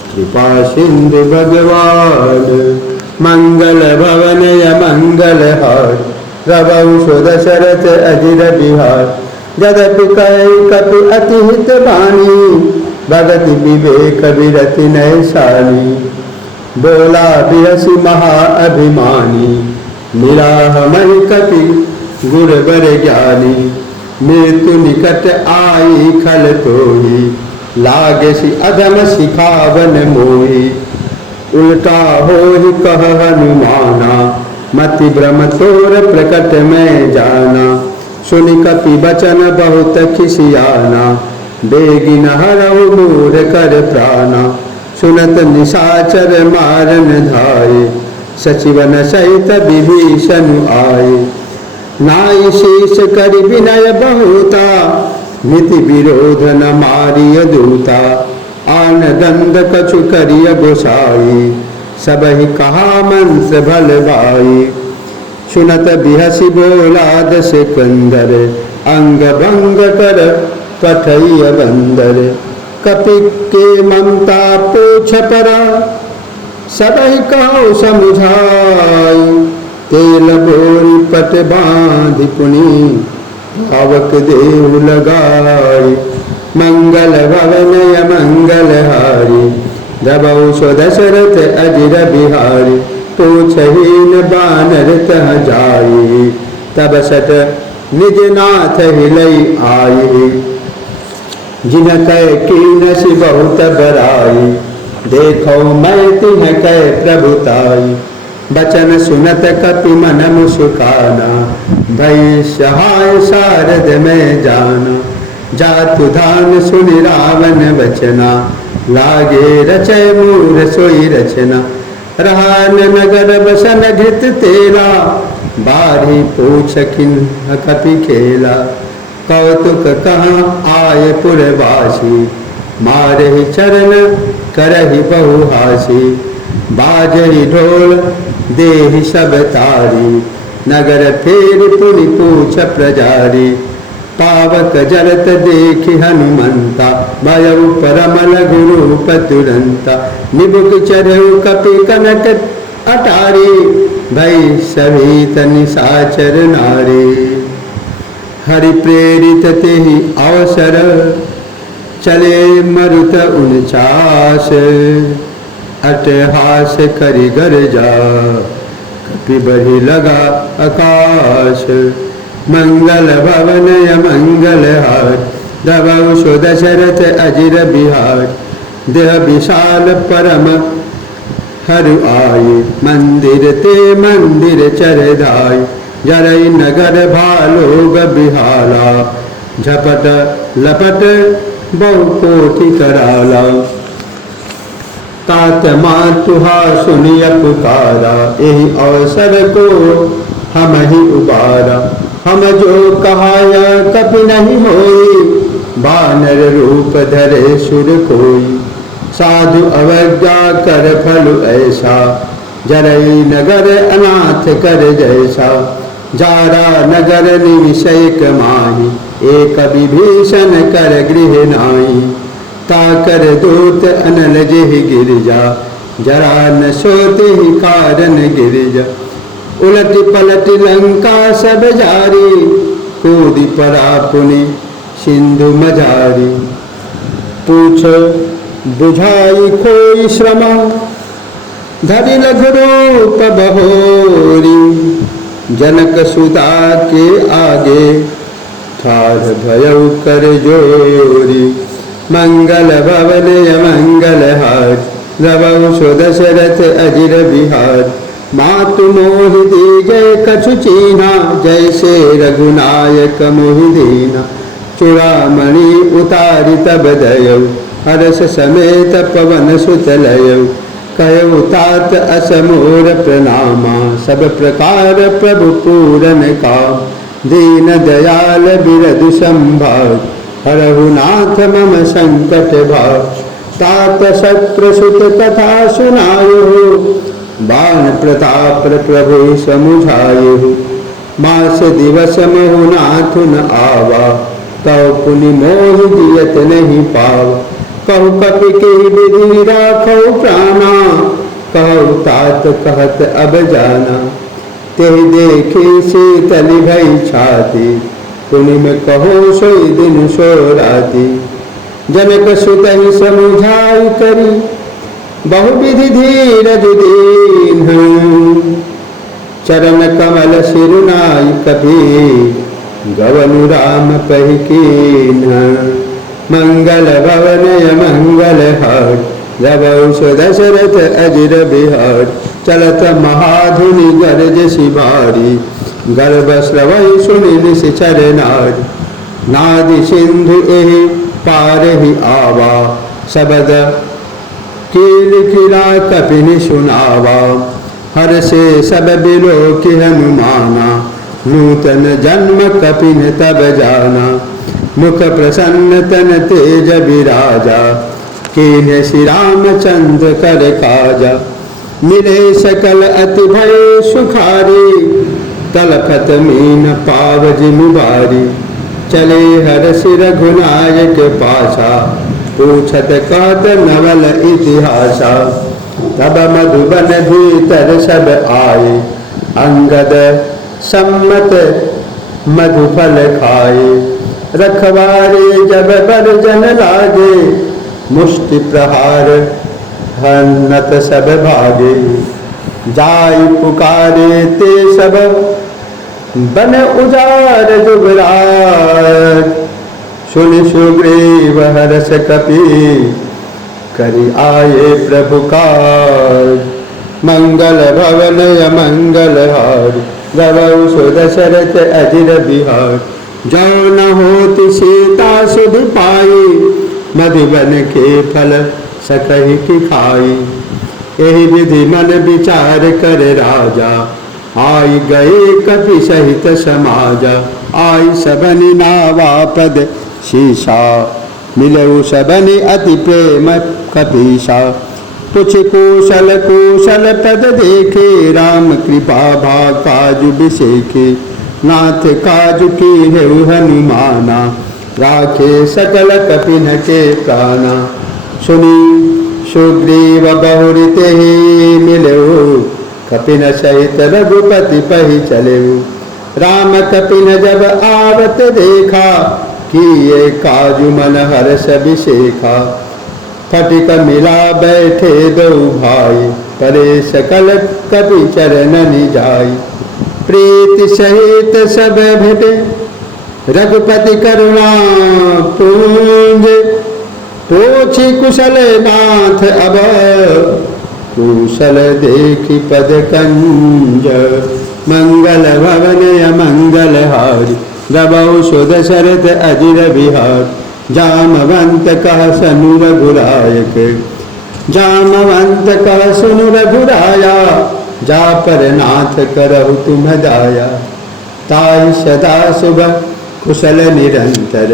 कृपा सिंधु भगवान। मंगल भवन मंगल हार रघु दशरथ अजिर बिहार। जदपि कहि कपि अति हित बानी भगति विवेक विरति नैसानी। बोला बिहसि महा अभिमानी निराह महि कपि गुर बर ज्ञानी। मृत्यु निकट आई खल तोही लागेसि अधम सिखावन मोही। उल्टा होहि कह हनुमाना मति भ्रम तोर प्रकट में जाना। सुनि कपि बचन बहुत खिसियाना बेगिन हरहु मूढ़ कर प्राणा। सुनत निशाचर मारन धाये सचिवन सहित विभीषण आए। नाई शेष कर विनय बहुता नीति विरोध न मारिय दूता। आन दंड कछु करिय गोसाई सबहि कहा मंस भल भाई। सुनत बिहसि बोला दस कंदर अंग भंग कर कठैय बंदर। कपि के ममता पूछ परा सबहि कहो समुझाई। तेल बोरी पट बांधि पुनि भावक देव लगाई। मंगल भवन मंगल हारी रघु दशरथ अजिर बिहारी। पूछहीन बानर तह जाई तब सट निज नाथ हिलई आई। जिन कै कीनसि बहुत बराई देखो मैं तिन्ह कै प्रभुताई। बचन सुनत कपि मन मुस्काना भई सहाय शारद में जाना। जातु धान सुनि रावण वचना लागे रचय मूर सोई रचना। रहान नगर बसन घृत तेला बारी पूछ किन्ह कपि खेला। कौतुक कहाँ आए पुरवासी मारहि चरण करहि बहुहासी। बाजहि ढोल देहि सब तारी नगर फेर पुनि पूछ प्रजारी। पावक जलत देखि हनुमंता भयउ परम लघु रूप तुरंता। निबुक चढ़ऊ कपि कनक अटारी भई सहित निशाचर नारी। हरि प्रेरित तेहि अवसर चले मरुत 49 अट्टहास करि गर्जा कपि बढ़ि लगा आकाश। मंगल भवन मंगल हार रघु दशरथ अजिर बिहार। देह विशाल परम हरु आये मंदिर ते मंदिर चर धाय। जरई नगर भालोग बिहाला झपट लपट बहु कोटि कराला। तात मातुहा सुनिय पुकारा एहि अवसर को हम ही उबारा। हम जो कहाय कपि नहीं होई बानर रूप धरे सुर कोई। साधु अवज्ञा कर फल ऐसा जरई नगर अनाथ कर जैसा, जारा नगर निविषयक माही, एक विभीषण कर गृह नाई, ताकर दूत अनल जेहि गिरिजा, जरा न सोते ही कारण गिरिजा, उलट पलट लंका सब जारी, कूदी पड़ा पुनि सिंधु मझारी, पूछो बुझाई खोई श्रमा, धरि लघु रूप बहोरी, जनक सुता के आगे ठार भयउ कर जोरी, मंगल भवन मंगल हार, रवौ सो दशरथ अजिर बिहार, मातु मोहि दीजय कछु चीन्हा, जैसे रघुनायक मोहि दीना, चूड़ामणि उतारि तब दयौ, हर्ष समेत पवन सुत लयौ, कयौ तात असमोर प्रणामा, सब प्रकार प्रभु पूरन का, दीन दयाल बिरधु संभाग, हरहु नाथ मम संकट भाग, तात शत्रु सुत कथा सुनायो, बाण प्रताप प्रभु समुझायो, मास दिवस मोहु नाथुन आवा, तव पुनि मोहि दियत नहीं पाव, कहु कपि के विधि राखौ प्राणा, कहु तात कहत अब जाना, तेहि देखी शीतल भई छाती, पुनि में कहो सोई दिन सो राती, जनक सुत ही समुझाई करी, बहुविधि धीरज दीन्ह, चरण कमल सिरुनाई कपि, गवनु राम पहि कीन्ह, मंगल भवन मंगल हार, रवौ सो दशरथ अजिर बिहार, चलत महाधुनि गरज सिबारी, गर्भ स्रवै सुनि निश्चर नारी, नादि सिंधु एहि पार ही आवा, शबद कील किला कपिनि सुनावा, हर से सब बिलो कि हनुमाना, नूतन जन्म कपिन तब जाना, मुख प्रसन्न तन तेज विराजा, कीन्ह श्री रामचंद्र कर काजा, मिले सकल अति भय सुखारी, तलखत मीन पाव जिमुबारी, चले हर्ष रघुनायक पाछा, पूछत कहत नवल इतिहासा, तब मधुबन भीतर सब आए, अंगद सम्मत मधुफल खाए, रखवारे जब बरजन लागे, मुष्टि प्रहार हन्नत सब भागे, जाई पुकारे ते सब बन उजार जुगराज, सुनि सुग्रीव हर्ष कपि, करि आए प्रभु काज, मंगल भवन मंगल हार, रवौ सो दशरथ अजिर बिहार, जो न होति सीता सुध पाई, मधुबन के फल सकहि की खाई, एहि विधि मन विचार कर राजा, आई गए कपि सहित समाजा, आई सबनि नावा पद शीशा, मिलऊ सबनि अति प्रेम कपीसा, कुछ कुशल कुशल पद देखे, राम कृपा भाग काज बिसेखे, नाथ काज की है हनुमाना, राखे सकल कपिन के प्राणा, सुनी सुग्रीव बहुरि तेहि मिलऊ, कपिन सहित रघुपति पहि चलेऊ, राम कपिन जब आवत देखा, किए काजु मन हर्ष बिसेखा, फटिक मिला बैठे दो भाई, परे सकल कपि चरण जाई, प्रीति सहित सब भेटे, रघुपति करुणा पूंज, पूछी कुशल नाथ अब, कुशल देखी पद कंज, मंगल भवन मंगल हारी, रवौ सो दशरथ अजिर बिहार, जामवंत कह सनु रघुरायक, जामवंत कह सुनु रघुराया, जा पर नाथ करहु तुम दाया, ताई सदा शुभ कुशल निरंतर,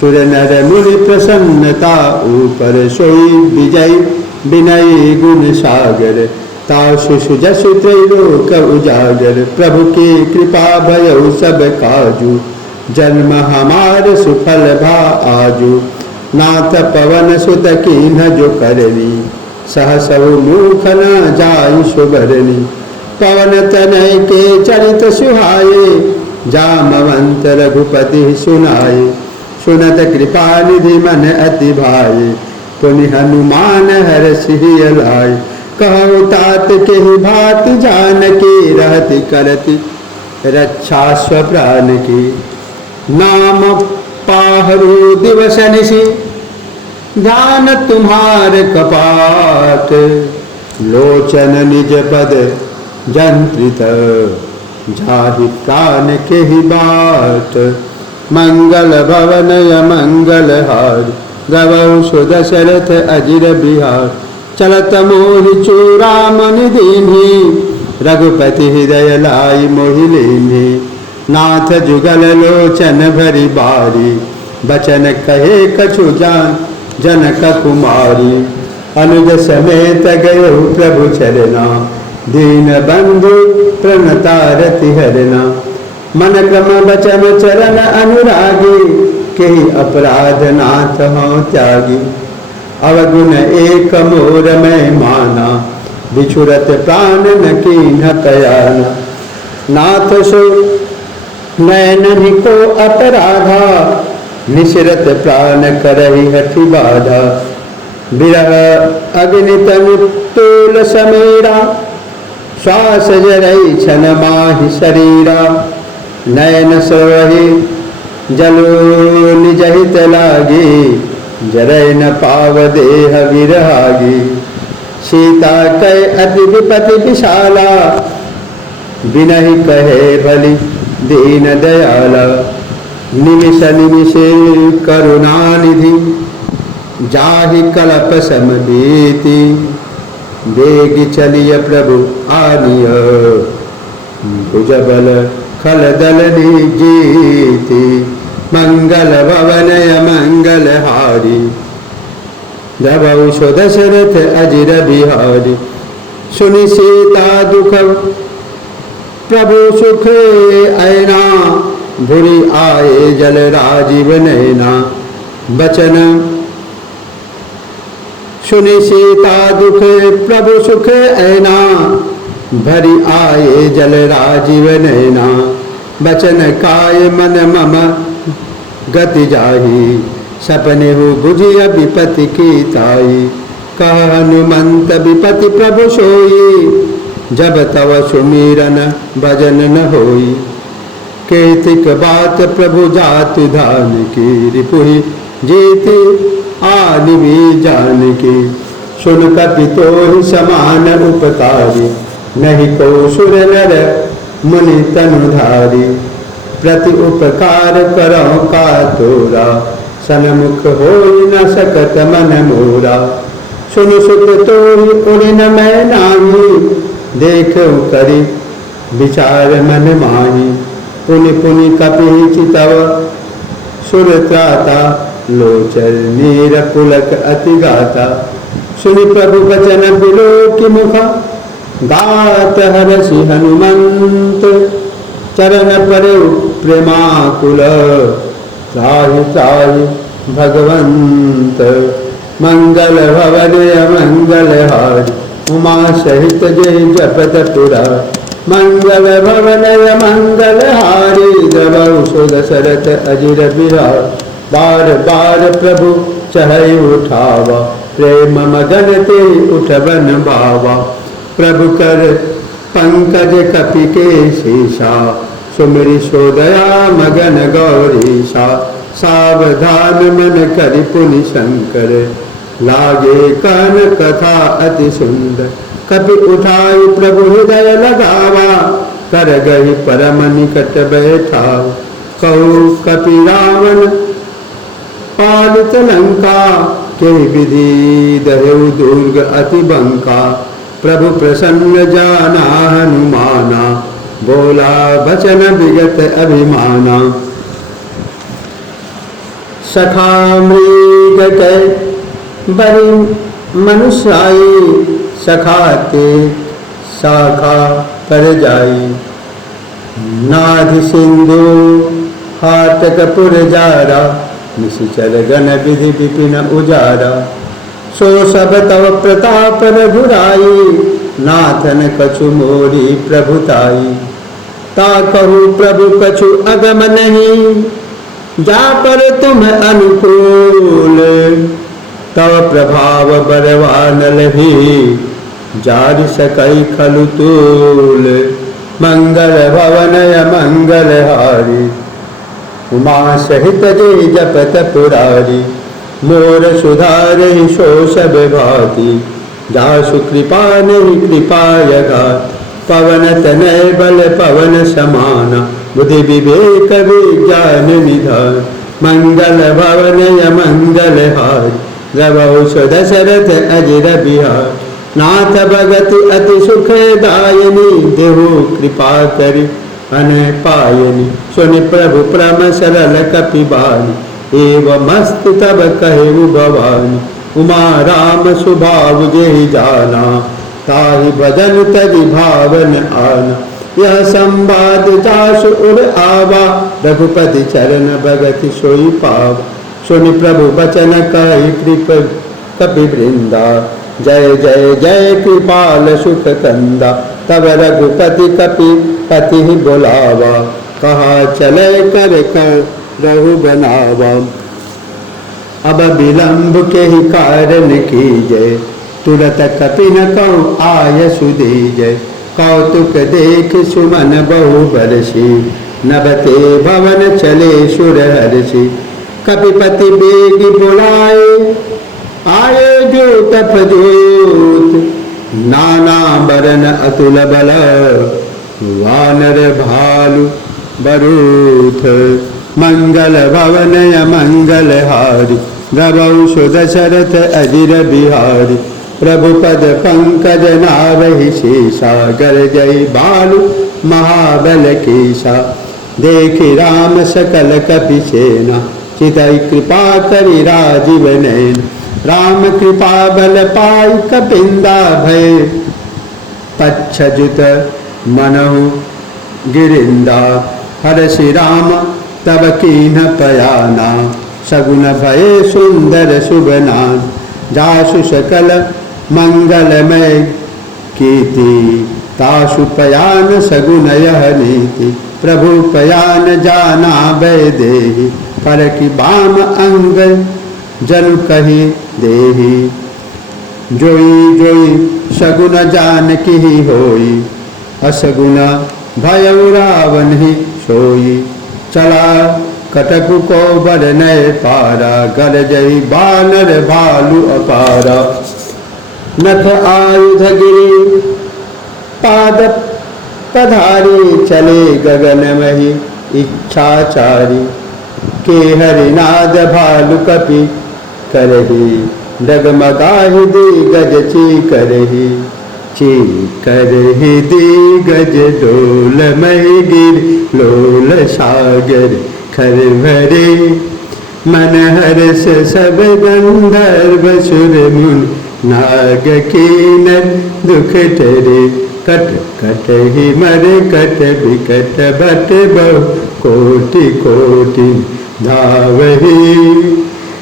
सुर नर मुनि प्रसन्नता ऊपर, सोई विजय विनय गुण सागर, तासु सुजसु त्रैलोक उजागर, प्रभु की कृपा भयउ सब काजू, जन्म हमार सुफल भा आजू। नाथ पवन सुत कीन्ह जो करनी, सहसउ मुख न जाई सुबरनी। पवन तनय के चरित सुहाए, जामवंत रघुपति सुनाए। सुनत कृपा निधि मन अति भाए, पुनि हनुमान हरषि लाए। कहु तात के भांति जानकी, रहति करति रक्षा स्वप्राण की। नाम पाहरु दिवस निशि, ध्यान तुम्हार कपाट। लोचन निज पद जंत्रित, जाहि प्राण के ही बाट। मंगल भवन मंगल हार, गवौ सुदशरथ अजिर बिहार। चलत मोहि चूड़ामणि दीन्हि, रघुपति हृदय लाई मोहि लीन्हि। नाथ जुगल लोचन भरी बारी, बचन कहे कछु जान जनक कुमारी। अनुज समेत गयो प्रभु चरना, दीन बंधु प्रणतारति हरना। मन क्रम बचन चरण अनुरागी, केहि अपराध नाथ हों त्यागी। अवगुण एक मोर मैं माना, बिछुरत प्राण न कीन्ह पयाना। नाथ सो नैन को अपराधा, निशिरत प्राण करहि हठि बाधा। बिरह अग्नि तनु तूल समीरा, श्वास जरई छन माहि शरीरा। नयन सोहि जलो निजहित लागी, जरय न पाव देह विरहागी। सीता कह अति विपति विशाला, बिनहि कहे भली दीन दयाला। निमिष निमिषे करुणानिधि, जाहि कल्प समबीति। बेग चलिय प्रभु आनिय, भुजबल खल दल जीति। मंगल भवनय मंगल हारी, धवौ सुदशरथ अजिर बिहारी। सुनि सीता दुख प्रभु सुख ऐना, भुरि आए जल राजीव नैना। बचन सुनि सीता दुख प्रभु सुख ऐना, भरि आए जल राजीव नैना। बचन काय मन मम गति जाही, सपने हो बुझिय विपति की ताई। कह हनुमंत विपति प्रभु सोई, जब तव सुमिरन भजन न होई। केतिक बात प्रभु जातु धान की, रिपुहि जीति आदि भी जान की। सुन कपि तोहि समान उपकारी, नहीं को सुर नर मुनि तनुधारी। प्रति उपकार करो का तोरा, सनमुख होई न सकत मन मोरा। सुन सुख तोहि उड़िन मैं नाही, देखो करि विचार मन माही। पुनि पुनि कपि चितव सुर त्राता, लोचन नीर पुलक अति गाता। सुनि प्रभु वचन बिलोकि मुख, गात हरषि हनुमंत। चरण परे प्रेमाकुल, त्राहि त्राहि भगवंत। मंगल भवनय मंगल हारी, उमा सहित जय जपत पुरा। मंगल भवनय मंगल हारी, द्रवौ सुदशरथ अजिर बिहार। बार बार प्रभु चहै उठावा, प्रेम मगन ते उठबन भावा। प्रभु कर पंकज कपि के शीशा, सुमिरि सोदया मगन गौरीशा। सावधान मन करि पुनि शंकर, लागे कान कथा अति सुंदर। कपि उठाई प्रभु हृदय लगावा, कर गहि परम निकट बैठावा। कहु कपि रावण पालित लंका, के विधि दहेउ दुर्ग अति बंका। प्रभु प्रसन्न जाना हनुमाना, बोला बचन विगत अभिमाना। सखा मृग के बरि मनुष्याई, सखा के शाखा पर जाई। नाधि सिंधु हाटक पुरजारा, निशिचर गण विधि विपिन उजारा। सो सब तव प्रताप रघुराई, नाथन कछु मोरी प्रभुताई। ता कहु प्रभु कछु अगम नहीं, जा पर तुम अनुकूल। तव प्रभाव बरवानल भी, जार सकई खलु तूल। मंगल भवनय मंगल हारी, उमा सहित जय जपत पुरारी। मोर सुधारे सो सब भाती, जासु कृपा नहीं कृपाय घात। पवन तनय बल पवन समाना, बुद्धि विवेक विज्ञान निधान। मंगल भवनय मंगल हारी, रघु दशरथ अजिर बिहार। नाथ भगत अति सुख दायनी, देहु कृपा करि अन पायनी। सुनि प्रभु परम सरल कपिबानी, एवं मस्त तब कहेउ भवानी। उमा राम सुभाव जेहि जाना, ताहि भजन तजि भावन आना। यह संवाद जासु उर आवा, रघुपति चरण भगति सोई पावा। सुनि प्रभु बचन कहि कृप कपि वृंदा, जय जय जय कृपाल सुख कंदा। तब रघुपति कपि पति बोलावा, कहा चले कर रहु बनावा। अब विलंब के ही कारण कीजय, तुरत कपि न कहु आय सुदीजय। कौतुक देख सुमन बहु बरसी, नभते भवन चले सुर हर्षि। कपिपति बेग बुलाए, आए जोत फजोत। नाना बरन अतुल बल, वानर भालु बरूथ। मंगल भवनय मंगल हारी, रघु दशरथ अजिर बिहारी। प्रभु पद पंकज नारहि शेषा, गरजई बालु महाबल केशा। देखि राम सकल कपि सेना, चितई कृपा करि राजीव नैन। राम कृपा बल पाई कपिंदा भय, पच्छजुत मनहु गिरिंदा। हरषि राम तब कीन्ह पयाना, सगुन भय सुंदर शुभनान। जासु सकल मंगलमय कीर्ति, तासु पयान सगुन यह नीति। प्रभु पयान जाना भय देहि, पर की बाम अंग जन कही देहि। जोई जोई सगुन जान की होई, असगुन भयउ रावण ही सोई। चला कटकु को बरनय पारा, गरजई बानर भालु अपारा। नथ आयुध गिरी पाद पधारी, चले गगन मही इच्छाचारी। के हरिनाद भालु कपि करही, डगमगाहि दिगज ची करही। ची करही दिगज डोल मही गिर, लोल सागर खर भरे। मन हर्ष सब गंधर्व सुर मुनि, नाग कीनर दुख टरे। कट कट ही मर कट विकट भट बहु, कोटि कोटि धावहि।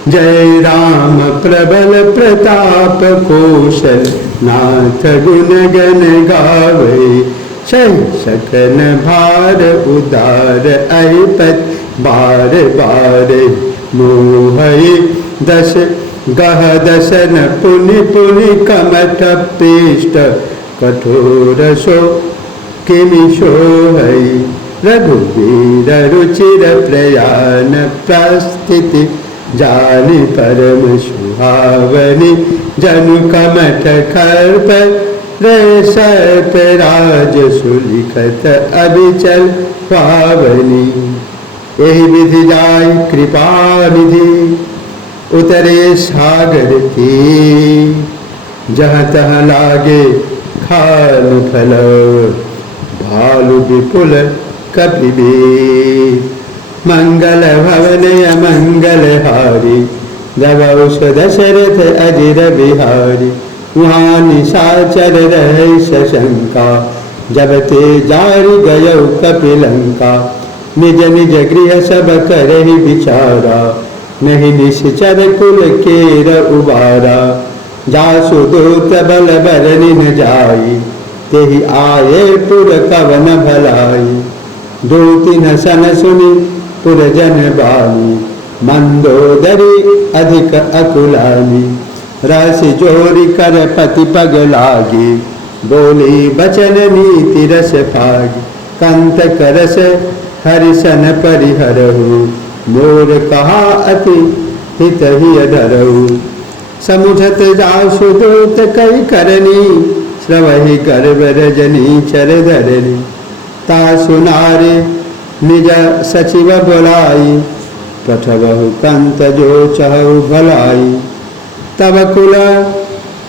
जय राम प्रबल प्रताप कौशल, नाथ गुण गण गावै। सही सकन भार उदार, अहिपत बार बार मोहई। दस गह दसन पुनि पुनि कमठ पृष्ठ, कठोर सो किमि सोहै। रघुवीर रुचिर प्रयाण प्रस्थिति, जानि परम सुहावनी। जनु कमठ खर्प सर्प, राज सुलिखत अभिचल पावनी। एहि विधि जाय कृपा निधि, उतरे सागर की। जहाँ तहाँ लागे खाल फल, भालु विपुल कपि भी। मंगल भवनय मंगल हारी, रघु दशरथ अजिर बिहारी। वहाँ निशाचर रहे सशंका, जब ते जारी गयो कपिलंका। निज निज गृह सब करहि विचारा, नहीं निश्चर कुल केर उबारा। जासु दूत बल बरनि न जाई, तेहि आये पुर कवन भलाई। दूति न सन सुनि पुरजन बानी, मंदोदरी अधिक अकुलानी। राशि जोरी कर पति पग लागी, बोली बचन नीति रस पागी। कंत करस हरिसन परिहरहु, मोर कहा अति हित ही डरहु। समुझत जासु दूत कई करनी, श्रवहि गर्भ रजनी चर धरनी। तासु नारी निज सचिव बोलाई, पठबहु कंत जो चहु भलाई। तब कुल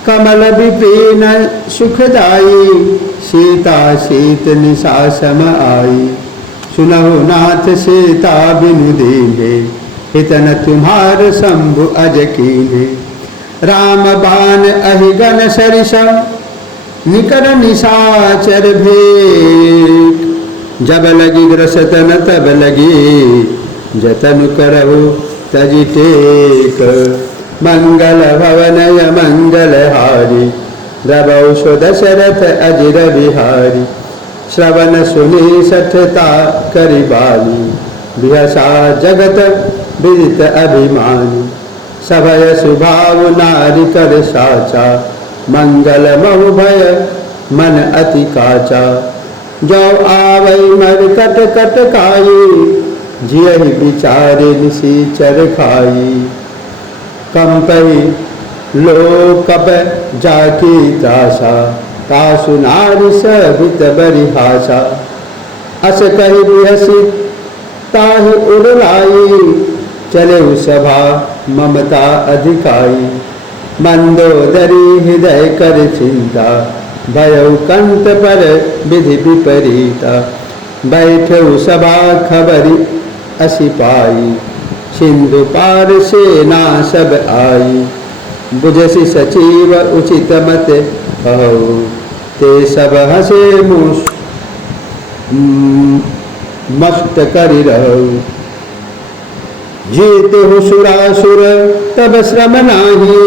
कमल विपिन सुखदाई, सीता शीत निशा सम आई। सुनहु नाथ सीता बिनु दीन्हे, हितन तुम्हार शंभु अज कीन्हे। राम बाण अहिगन सरिसम, निकर निशाचर भेंट। जब लगी ग्रसतन तब लगी, जतन करहु तजि टेक। मंगल भवन मंगल हारी, रबौ दशरथ अजिर बिहारी। श्रवण सुनी सठता करि बाली, बिहसा जगत विदित अभिमानी। सभय सुभाव नारी कर साचा, मंगल महु भय मन अति काचा। जो आवै मर कट कट काई, जियहि विचारे निसीचर खाई। कंपहि लोकप जाकी त्रासा, तासु नारी सहित बरिहासा। अस कहि बिहसी ताहि उड़लाई, चले सभा ममता अधिकाई। मंदोदरी हृदय कर चिंता, भयउ कंत पर विधि विपरीता। बैठऊ सभा खबरी असी पाई, सिंधु पार सेना सब आई। बुझसी सचिव उचित मत कहु, ते सब हसे मस्त करि रहु। जीतहु सुरासुर तब श्रम नाही,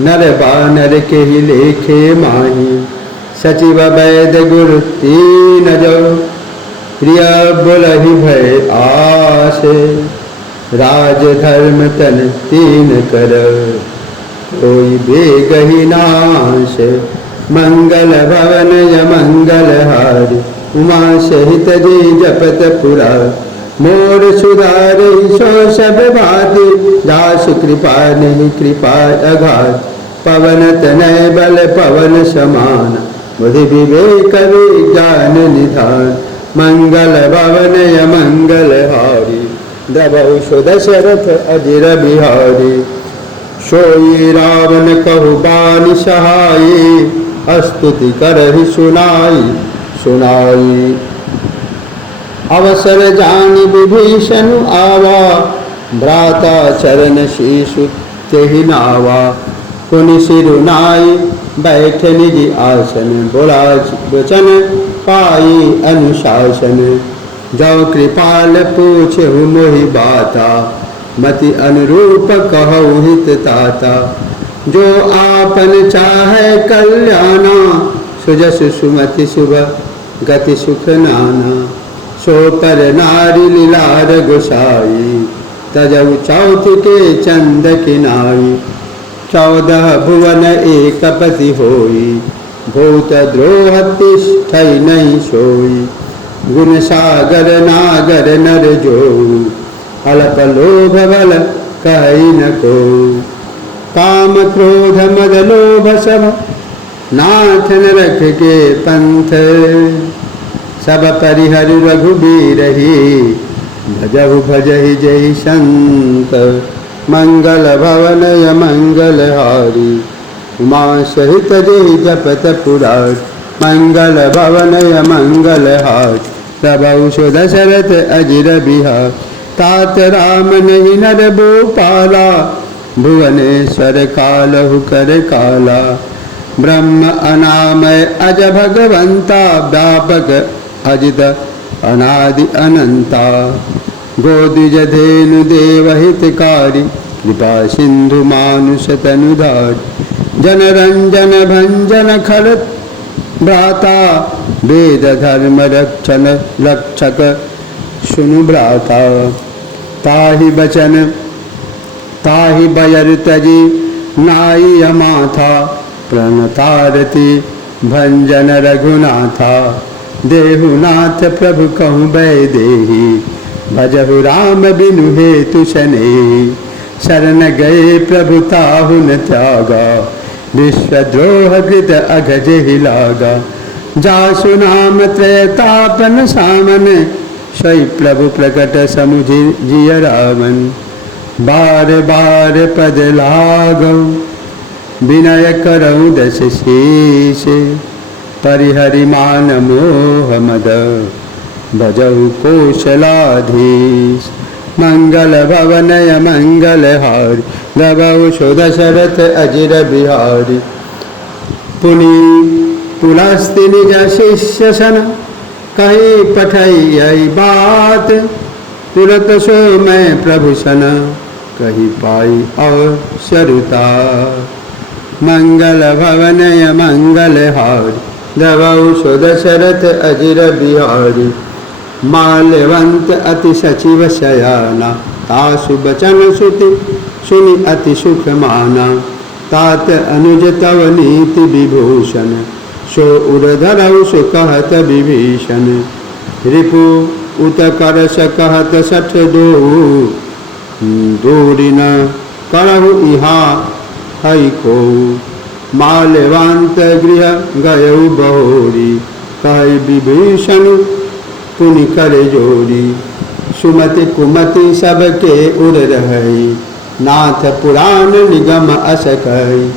नर बानर के ही लेखे माही। सचिव वैद गुरु तीन जो, प्रिय बुलहि भय आसे। राज धर्म तन तीन कर, कोई बेगहि नाश। मंगल भवन य मंगल हारी, उमा सहित जी जपत पुरा। मोर सुधारे सो सब भाति, दास कृपा नहीं कृपा अघात। पवन तनय बल पवन समान, बुद्धि विवेक विज्ञान निधान। मंगल भवन य मंगल हारी, द्रवहु दशरथ अजिर बिहारी। सोई रावण कहु बानि सहाई, स्तुति करहि सुनाई सुनाई। अवसर जानि विभीषण आवा, भ्राता चरण शीशु तेहि नावा। पुनि सिरुनाई बैठ निज आसन, बोला वचन पाई अनुशासन। जो कृपाल पूछहु मोहि बाता, मति अनुरूप कहु हित ताता। जो आपन चाहे कल्याणा, सुजस सुमति शुभ गति सुख नाना। सो पर नारी लीलार गोसाई, तजऊ चौथ के चंद किनाई। 14 भुवन एक पति होई, भूत द्रोह तिष्ठै नहीं सोई। गुण सागर नागर नर जोई, अल्प लोभ बल कहि न कोई। काम क्रोध मद लोभ सब, नाथ न रख के पंथ। सब परिहरि रघुबीर ही, भजहु भजहि जहि संत। मंगल भवन य मंगल हारी, उमा सहित जहि जपत पुरारी। मंगल भवन य मंगल हारी, प्रभु दशरथ अजिर बिहार। तात राम नहीं नर भूपाला, भुवनेश्वर कालहु कर काला। ब्रह्म अनामय अज भगवंता व्यापक अजित अनादि अनंता गोद्विज धेनु देवहितकारी कृपा सिंधु मानुष तनुधार जन रंजन भंजन खल भ्राता वेद धर्म रक्षण रक्षक सुनु भ्राता ताहि बचन ताहि बयर तजी नाई माथा प्रणतारति भंजन रघुनाथा देहुनाथ प्रभु कहूँ बै देही भजहु राम बिनु हेतु शनेही शरण गए प्रभु ताहु न त्यागा विश्वद्रोह कृत अघज ही लागा जासु नाम त्रयतापन सामन सोई प्रभु प्रकट समुझि जिय रामन बार बार पद लागौ विनय करऊ दस शीश परिहरि मान मोह मद भजहु कौशलाधीश मंगल भवनय मंगल हारि गवौ सुदशरथ अजिर बिहारी पुनि पुलस्ति निज शिष्य सन कही पठई बात तुरत सो मैं प्रभु सन कही पाई और सरुता मंगल भवनय मंगल हारि गवौ सुदशरथ अजिर बिहारी माल्यवंत अति सचिव शयाना तासु बचन सुति सुनि अति सुख माना तात अनुज तव नीति विभूषण सो उर्धरौ सु कहत विभीषण रिपु उत करस कहत सठ दो दूरी न करहु इहा हई को माल्यवंत गृह गयौ बहोरी कह विभीषण पुनि कर जोड़ी सुमति कुमति सबके उर रही नाथ पुराण निगम अस कही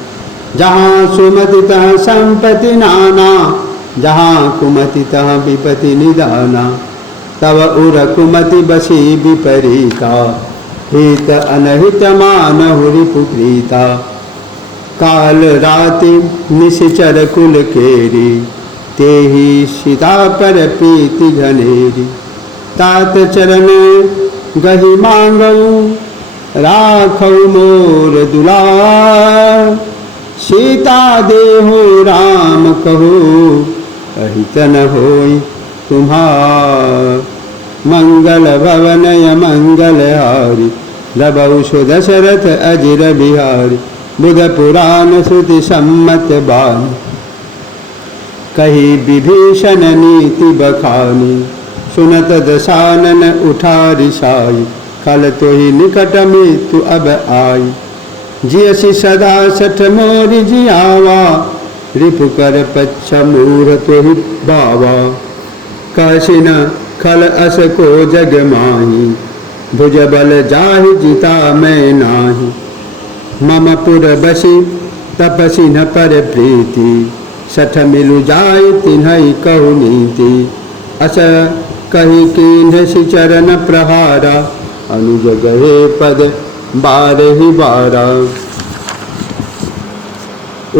जहाँ सुमति तह संपत्ति नाना जहाँ कुमति तह विपति निदाना तब उर कुमति बसी विपरीता हित अनहित मानहु रिपुप्रीता काल राति निशिचर कुल केरी तेहि सीता पर प्रीति घनेरी तात चरण गहि मांगऊ राखौ मोर दुलार सीता देहो राम कहो अहित न होई तुम्हार मंगल भवनय मंगल हारि गवौ सुदशरथ अजिर बिहारी बुध पुराण श्रुति सम्मत बानी कही विभीषण नीति बखानी सुनत दशानन उठा रिसाई कल तो ही निकट में तू अब आई जियसी सदा सठ मोरि जियावा रिपु कर पच्छ मूर तो ही बावा काशिन खल अस को जग माही भुज बल जाहि जिता मैं नाही मम पुर बसी तपसी न पर प्रीति सठ मिलु जाय तिन्हई कहु नीति अस कही कीन्ह चरण प्रहारा अनुज गहे पद बारहि बारा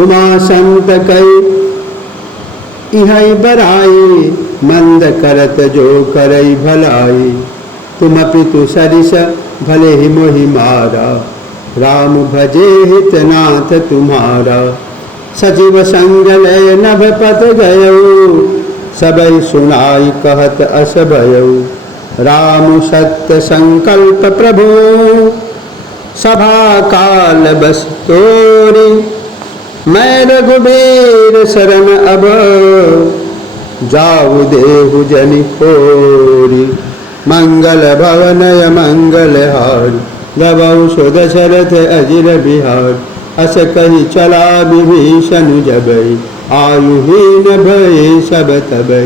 उमा संत कई इहै बराई मंद करत जो करई भलाई तुम पितु सरिस भले ही मोहि मारा राम भजे हित नाथ तुम्हारा सचिव संग लय नभ पत गयऊ सबई सुनाई कहत अस भयऊ राम सत्य संकल्प प्रभु सभा काल बस तोरी मैं रघुबीर शरण अब जाऊ देहु जनि खोरी मंगल भवनय मंगल हारि गवौ सुदशरथ अजिर बिहार अस कही चला विभीषण जबै आयुहीन भये सब तबै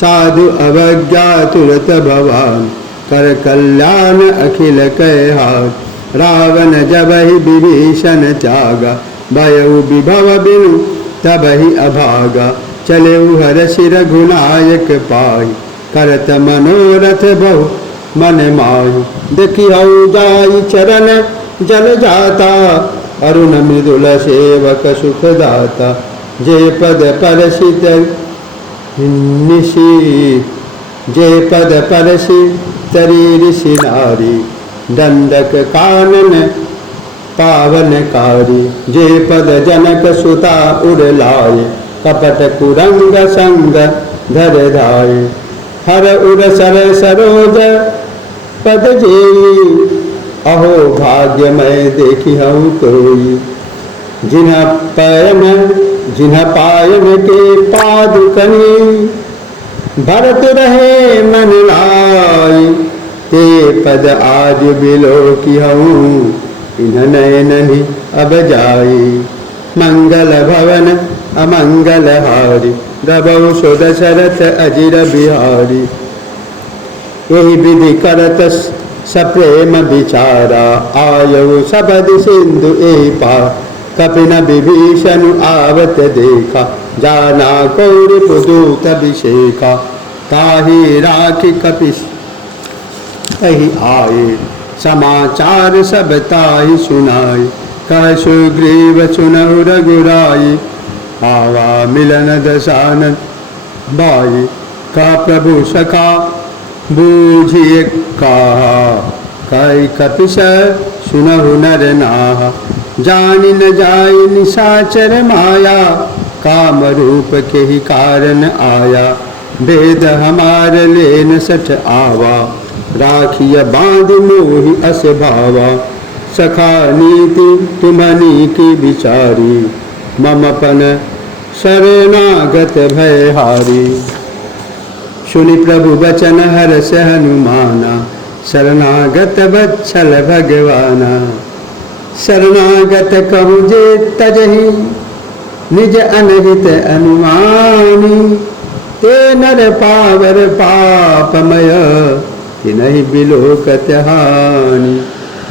साधु अवज्ञा तुरत भवान कर कल्याण अखिल कह हाथ रावण जबहि विभीषण त्यागा भयउ विभव बिनु तबहि अभागा चले हरषि रघुनायक पाई करत मनोरथ बहु मन माही देखी हऊ जाई चरण जल जाता अरुण मृदुल सेवक सुखदाता जे पद परसित निशी, जे पद परसि तरी ऋषि नारी, दंडक कानन पावनकारी। जे पद जनक सुता उड़लाए, कपट कुरंग संग धर धाये। हर उर सर सरोज पद जेई, अहो भाग्य मैं देखी हूँ कोई। जिन्ह पायन के पादुकनी, भरत रहे मन लाई। ते पद आज बिलो की हूँ, इन्ह नयन अब जाई। मंगल भवन अमंगल हारी, गबहु सो दशरथ अजिर बिहारी। यही विधि करत सप्रेम विचारा, आयु सबद सिंधु एहि पार। कपिन विभीषण आवत देखा, जाना कौरि पुदूत अभिषेका। ताहि राखि कपिस तहि आए, समाचार सब ताहि सुनाई। कह सुग्रीव सुनहु रघुराई, आवा मिलन दशानन बाई। का प्रभु सखा बूझिए कहा, कई कपिस सुनहु नर नाहा। जानि न जाय निशाचर माया, काम रूप के ही कारण आया। भेद हमार लेन सठ आवा, राखिय बांध मोहि अस भावा। सखा नीति तुम्हनी की विचारी, ममपन शरणागत भयहारी। सुनि प्रभु बचन हर्ष हनुमाना, शरणागत वत्सल भगवाना। शरणागत कहु जे तजहि, निज अनहित अनुमानी। ते नर पावर पापमय, तिनहि बिलोकत हानि।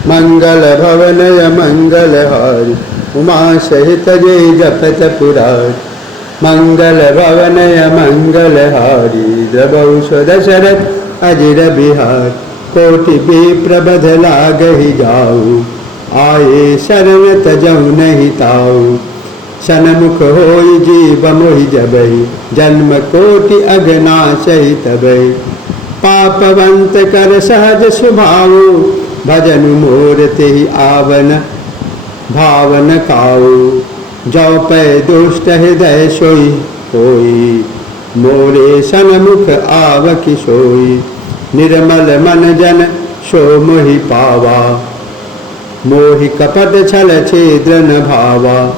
मंगल भवन मंगल हारी, उमा सहित जे जपत पुरारी। मंगल भवन मंगल हारी, द्रवहु सो दशरथ अजिर बिहार। कोटि विप्र बध लागहि जाऊ, आए शरण तजहु नहीं ताऊ। सनमुख होई जीव मोहि जबहि, जन्म कोटि अगनाशहि तबहि। पापवंत कर सहज स्वभाव, भजन मोर तेहि आवन भावन काऊ। जौ पै दुष्ट हृदय सोई होई, मोरे सनमुख आवकि सोई। निर्मल मन जन सो मोहि पावा, मोहि कपट छल छिद्र न भावा।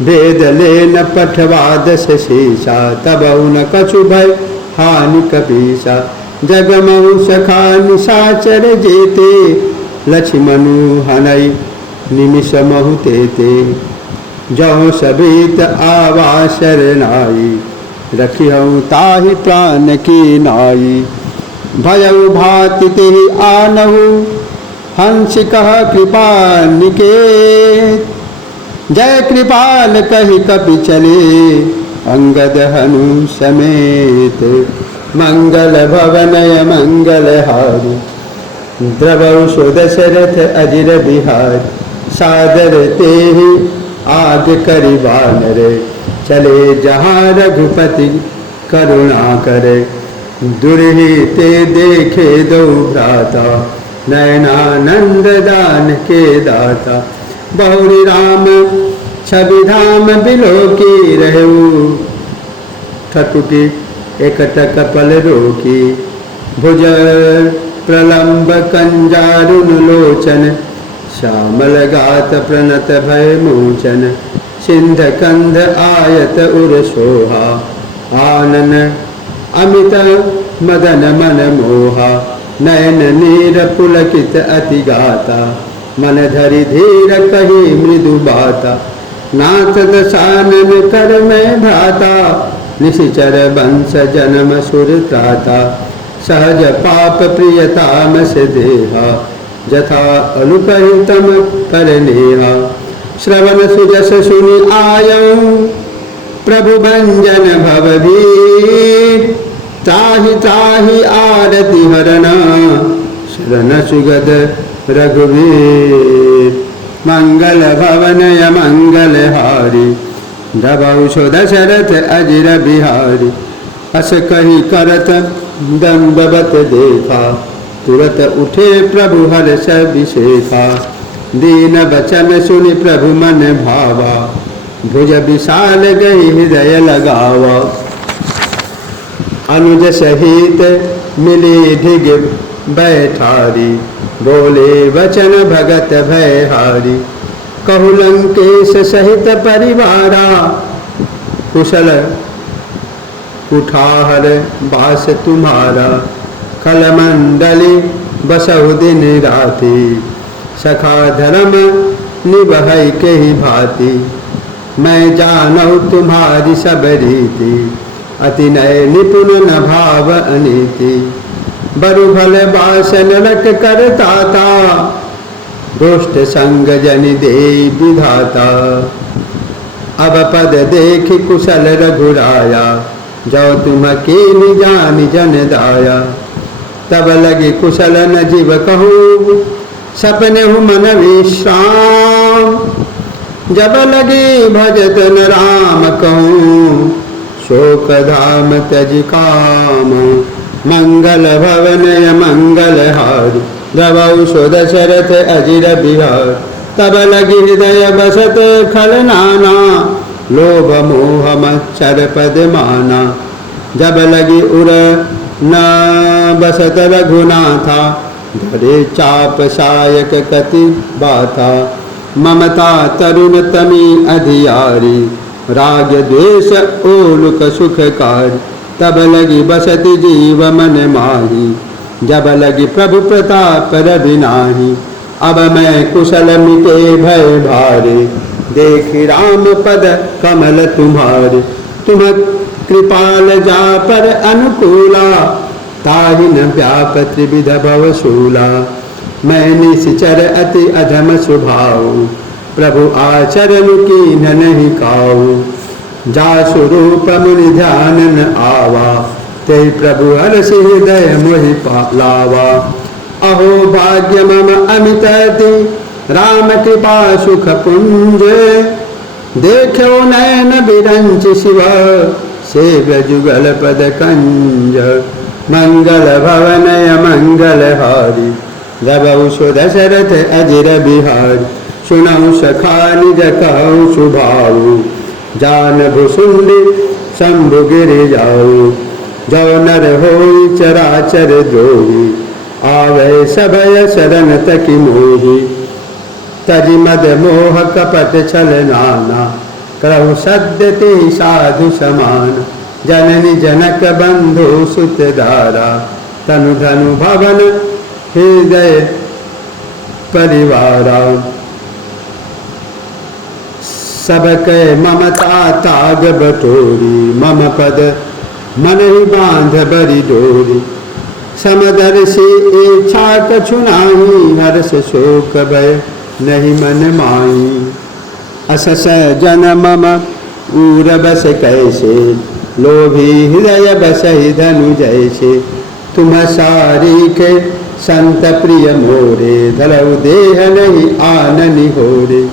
वेद लेन पठवा दस शेषा, तबहु न कछु भय हानि कपीसा। जगमहु सखा निशाचर जेते, लक्ष्मनु हनई निमिष महु तेते। जौ सबीत आवा शरणाई, रखिहु ताहि प्राण की नाई। भयउ भाति तेहि आनहु, हंस कह कृपा निकेत। जय कृपाल कहि कपि चले, अंगद हनु समेत। मंगल भवनय मंगल हारी, द्रवहु सो दशरथ अजिर बिहारी। सादर तेहि आग करि वानर, चले जहाँ रघुपति करुणा करे। दुर्हिते देखे दो भ्राता, नयनानंद दान के दाता। बहुरी राम छवि धाम बिलोकी, रहु ठकुटी एकटक पल रोकी। भुज प्रलंब कंजारुन लोचन, श्यामल गात प्रणत भय मोचन। सिंध कंध आयत उर सोहा, आनन अमित मदन मन मोहा। नयन नीर पुलकित अति गाता, मन धरि धीर कही मृदु बाता। नाथ दशानन कर मैं भ्राता, निशिचर वंश जन्म सुर त्राता। सहज पाप प्रियताम से देहा, जथा अनुकहितम कर नेहा। श्रवण सुजस सुनि आयऊ, प्रभु भंजन भवभीर। त्राहि त्राहि आरति हरना, शरण सुगद रघुवीर। मंगल भवन मंगल हारी, दबौ सो दशरथ अजिर बिहारी। अस कही करत दंडवत देखा, तुरत उठे प्रभु हर्ष विशेखा। दीन वचन सुनि प्रभु मन भावा, भुज विशाल गई हृदय लगावा। अनुज सहित मिली ढिग बैठारी, बोले वचन भगत भयहारी। कहु लंकेश सहित परिवारा, कुशल कुठार बास तुम्हारा। खलमंडली बसहु दिन राति, सखा धर्म निभई के ही भांति। मैं जानऊ तुम्हारी सब रीति, अति नय निपुण न भाव अनीति। बरु भल बास नरक करता था, दुष्ट संग जनि दे विधाता। अब पद देख कुशल रघुराया, जो तुम कीनि जानि जन दाया। तब लगे कुशल न जीव कहूँ, सपने हूँ मन विश्राम। जब लगे भजत न राम कहूँ, शोक धाम त्यज काम। मंगल भवन मंगल हारी, दबौ सो दशरथ अजिर बिहार। तब लगी हृदय बसत खल नाना, लोभ मोह मच्छर पद माना। जब लगी उर न बसत रघुनाथा, धरे चाप सायक कति बाता। ममता तरुण तमी अधियारी, राग द्वेष ओलुक सुखकारी। तब लगी बसति जीव मन माही, जब लगी प्रभु प्रताप रवि नाही। अब मैं कुशल मिटे भय भारे, देखि राम पद कमल तुम्हारे। तुम कृपाल जा पर अनुकूला, ताहि न व्याप त्रिविध भवशूला। मैं निश्चर अति अधम स्वभाव, प्रभु आचरण की नहीं काऊ। जा स्वरूप मुनि ध्यान न आवा, ते प्रभु हर्ष हृदय मोहि लावा। अहो भाग्य मम अमित अति, राम कृपा सुख पुंज। देखो नयन बिरंच शिव, सेव्य जुगल पद कंज। मंगल भवनय मंगल हारी, दबौ सो दशरथ अजिर बिहारी। सुनौ सखा निज कहु सुभाऊ, जान भुसुंडी शंभु गिर जाऊ। जो नर होई चराचर द्रोही, आवे सभय शरण तकी मोही। तजि मद मोह कपट छल नाना, करहु सद्य ते साधु समान। जननी जनक बंधु सुत दारा, तनु धनु भवन हृदय परिवारा। सबके ममता ताग बटोरी, मम पद मन ही बांध बरी डोरी। समदर्शी इच्छा कछु नाही, हर्ष शोक भय नहीं मन माई। असस जन मम उर बस कैसे, लोभी हृदय बसहि धनु जैसे। तुम सारी के संत प्रिय मोरे, धरऊ देह नहीं आननि होरे।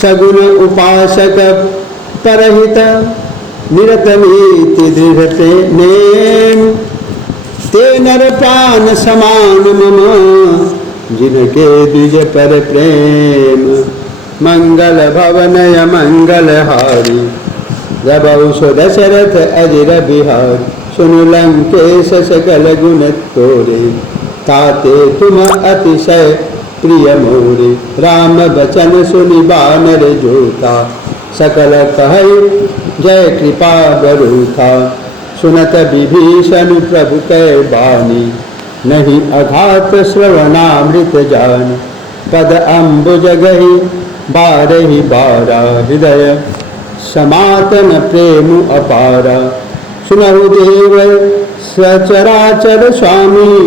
सगुण उपासक परहित, निरत नीति दृढ़ नेम। ते नर प्राण समान मम, जिनके द्विज पर प्रेम। मंगल भवनय मंगल हारी, दबौ सो दशरथ अजिर बिहारी। सुनु लंकेश सकल गुण तोरे, ताते तुम अतिशय प्रिय मोरे। राम बचन सुनि बानर जोता, सकल कहै जय कृपा बरूथा। सुनत विभीषण प्रभु कै बानी, नहीं अघात श्रवणामृत जान। पद अम्बुज गहि बारहि बारा, हृदय समातन प्रेम अपारा। सुनहु देव सचराचर स्वामी,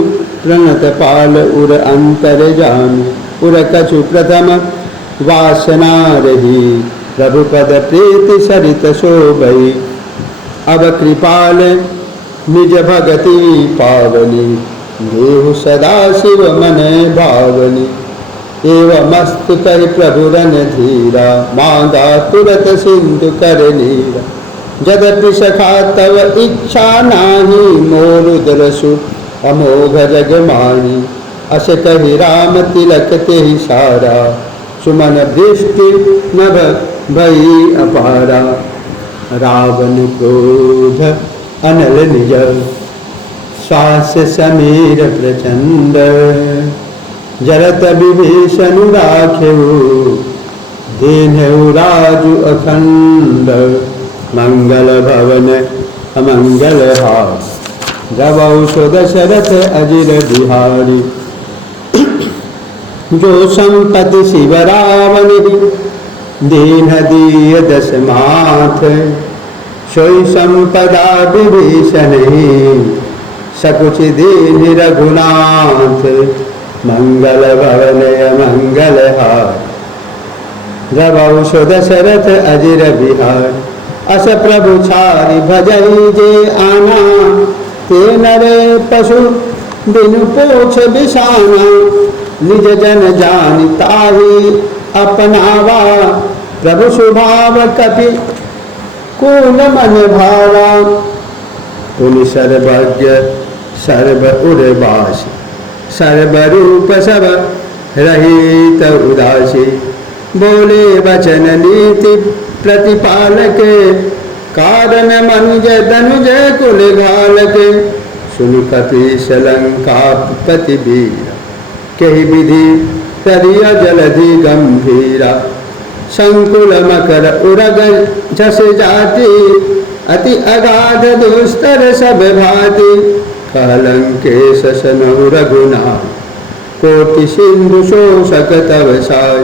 प्रणत पाल उर अंतर जामी। उर कछु प्रथम वासना रही, प्रभु पद प्रीति सरित शोभई। अब कृपाल निज भगति पावनी, देहु सदा शिव मन भावनी। एवमस्तु कहि प्रभु रन धीरा, मांगा तुरत सिंधु कर नीरा। यद्यपि सखा तव इच्छा नाही, मोर उदर सुख अमोघ जग माही। अस कहि राम तिलक तेहि सारा, सुमन दृष्टि नभ भई अपारा। रावण क्रोध अनल निज, श्वास समीर प्रचंड। जरत विभीषण राखेऊ, दीन्हु राजु अखंड। मंगल भवन अमंगल हार, द्रवौ सो दशरथ अजिर बिहारी। जो संपत्ति शिव रावण दीन दीय दस माथ, सोई संपदा विभीषण सकुच दीन रघुनाथ। मंगल भवन मंगल हार, द्रवौ सो दशरथ अजिर बिहार। अस प्रभु छारि भजई जे आना, ते नरे पशु बिनु पोछ बिसाना। निज जन जान ताहि अपनावा, प्रभु स्वभाव कपि कुल मन भावा। पुनि सर्वज्ञ सर्व उर्वासी, सर्वरूप सब रहित उदासी। बोले वचन नीति प्रतिपालक, कारण मनुज धनुज कुल घालक। सुन कपीस लंकापति वीर, कहि विधि करिय जलधि गंभीरा। संकुल मकर उरग झस जाति, अति अगाध दुस्तर सब भाति। कलंकेश सनहु रघुनाथ, कोटि सिंधु शोषक तव साय।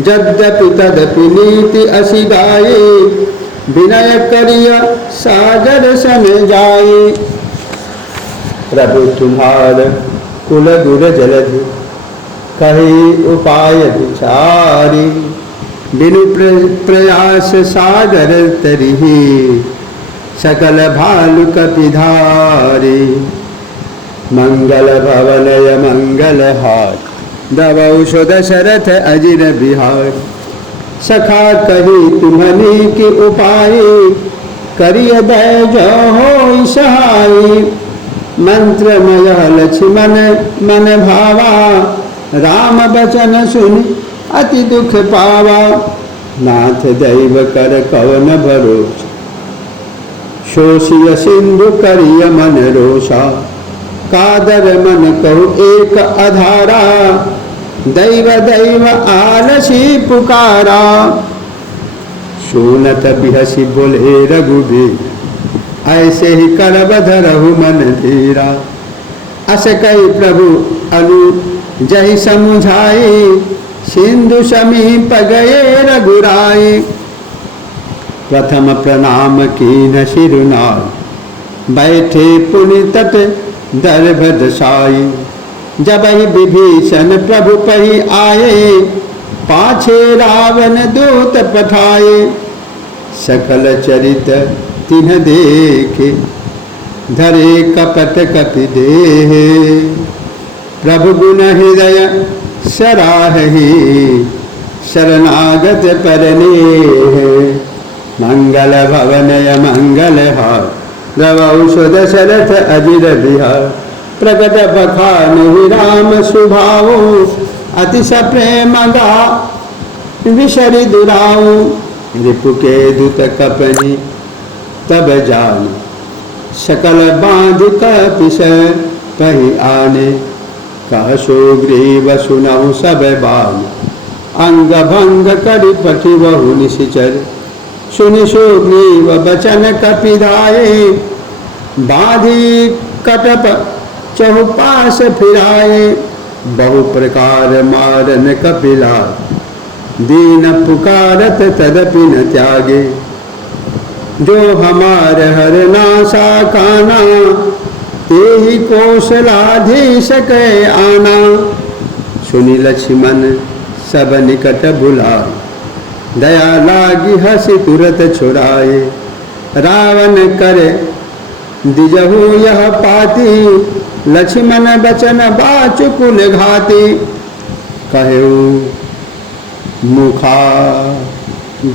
यद्यपि तदपि नीति असि गाये, विनय करिय सागर सन जाये। प्रभु तुम्हार कुल गुर जलधि, कही उपाय विचारी। बिनु प्रयास सागर तरिहि, सकल भालु कपिधारी। मंगल भवन मंगल हार, द्रवौ सो दशरथ अजिर बिहार। सखा कही तुम्हनी की उपाय, करिय दय जो होई सहाय। मंत्रमय लक्ष्मण मन भावा, राम बचन सुन अति दुख पावा। नाथ दैव कर कवन भरोसा, शोषिय सिंधु करिय मन रोषा। कादर मन कहु एक अधारा, दैव दैव आलसी पुकारा। सुनत बिहसी बोले रघुबीर, ऐसे ही करब धरहु मन धीरा। अस कहि प्रभु अनु जहि समुझाई, सिंधु समीप गए रघुराई। प्रथम प्रणाम कीन सिरुनाल, बैठे पुनि तट दर्भ दसाई। जब ही विभीषण प्रभु पही आए, पाछे रावण दूत पठाए। सकल चरित तिन्ह देखे, धरे कपट कपि देहे। प्रभु गुण हृदय सराहि, शरणागत परनेह। मंगल भवन मंगल हार, द्रवौ सो दशरथ अजिर बिहार। प्रकट बखानु राम सुभाऊ, अतिश प्रेम गा विशरि दुराऊ। रिपु के दुत कपनि तब जान, सकल बांध कपिस पही आने। कह सुग्रीव सुनहु सब बान, अंग भंग करि पठि बहु निशिचर। सुनि सुग्रीव बचन कपिधाये, बांधी कटप चहुपास फिराए। बहु प्रकार मारन कपिला, दीन पुकारत तदपि न त्यागे। जो हमार हर नासा काना, तेहि कौशलाधीश कै आना। सुनि लक्ष्मण सब निकट बुलाए, दया लागी हसी तुरत छुड़ाए। रावण करे दिजहु यह पाती, लक्ष्मण बचन बाचु कुल घाती। कहु मुखा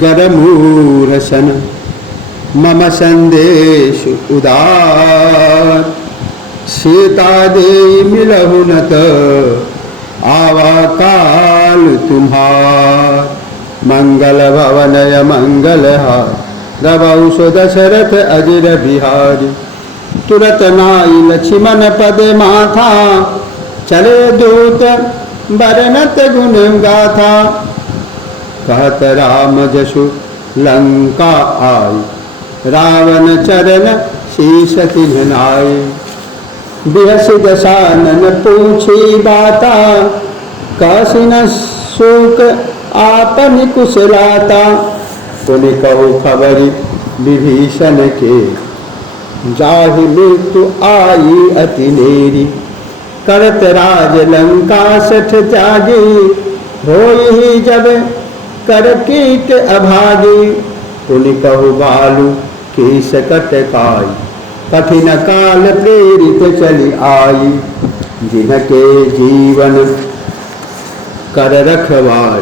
गरमूरसन मम संदेश उदार सीता दे मिलहु न त आवा काल तुम्हार मंगल भवनय मंगल हार गवौ सो दशरथ अजिर बिहारी तुरत नाई लक्ष्मण पद माथा चले दूत बरनत गुण गाथा कहत राम जसु लंका आई रावण चरण शीश तिन्ह नाई बिहस दशानन पूछी बाता कासिन शोक आपन कुशलाता पुनि कहु खबरी विभीषण के जाहि मृत्यु आई अति नेरी करत राज लंका सठ त्यागी होई जब कर कीट अभागी पुनि कहु बालु की सकट काई कठिन काल प्रेरित चली आई जिनके जीवन कर रखवार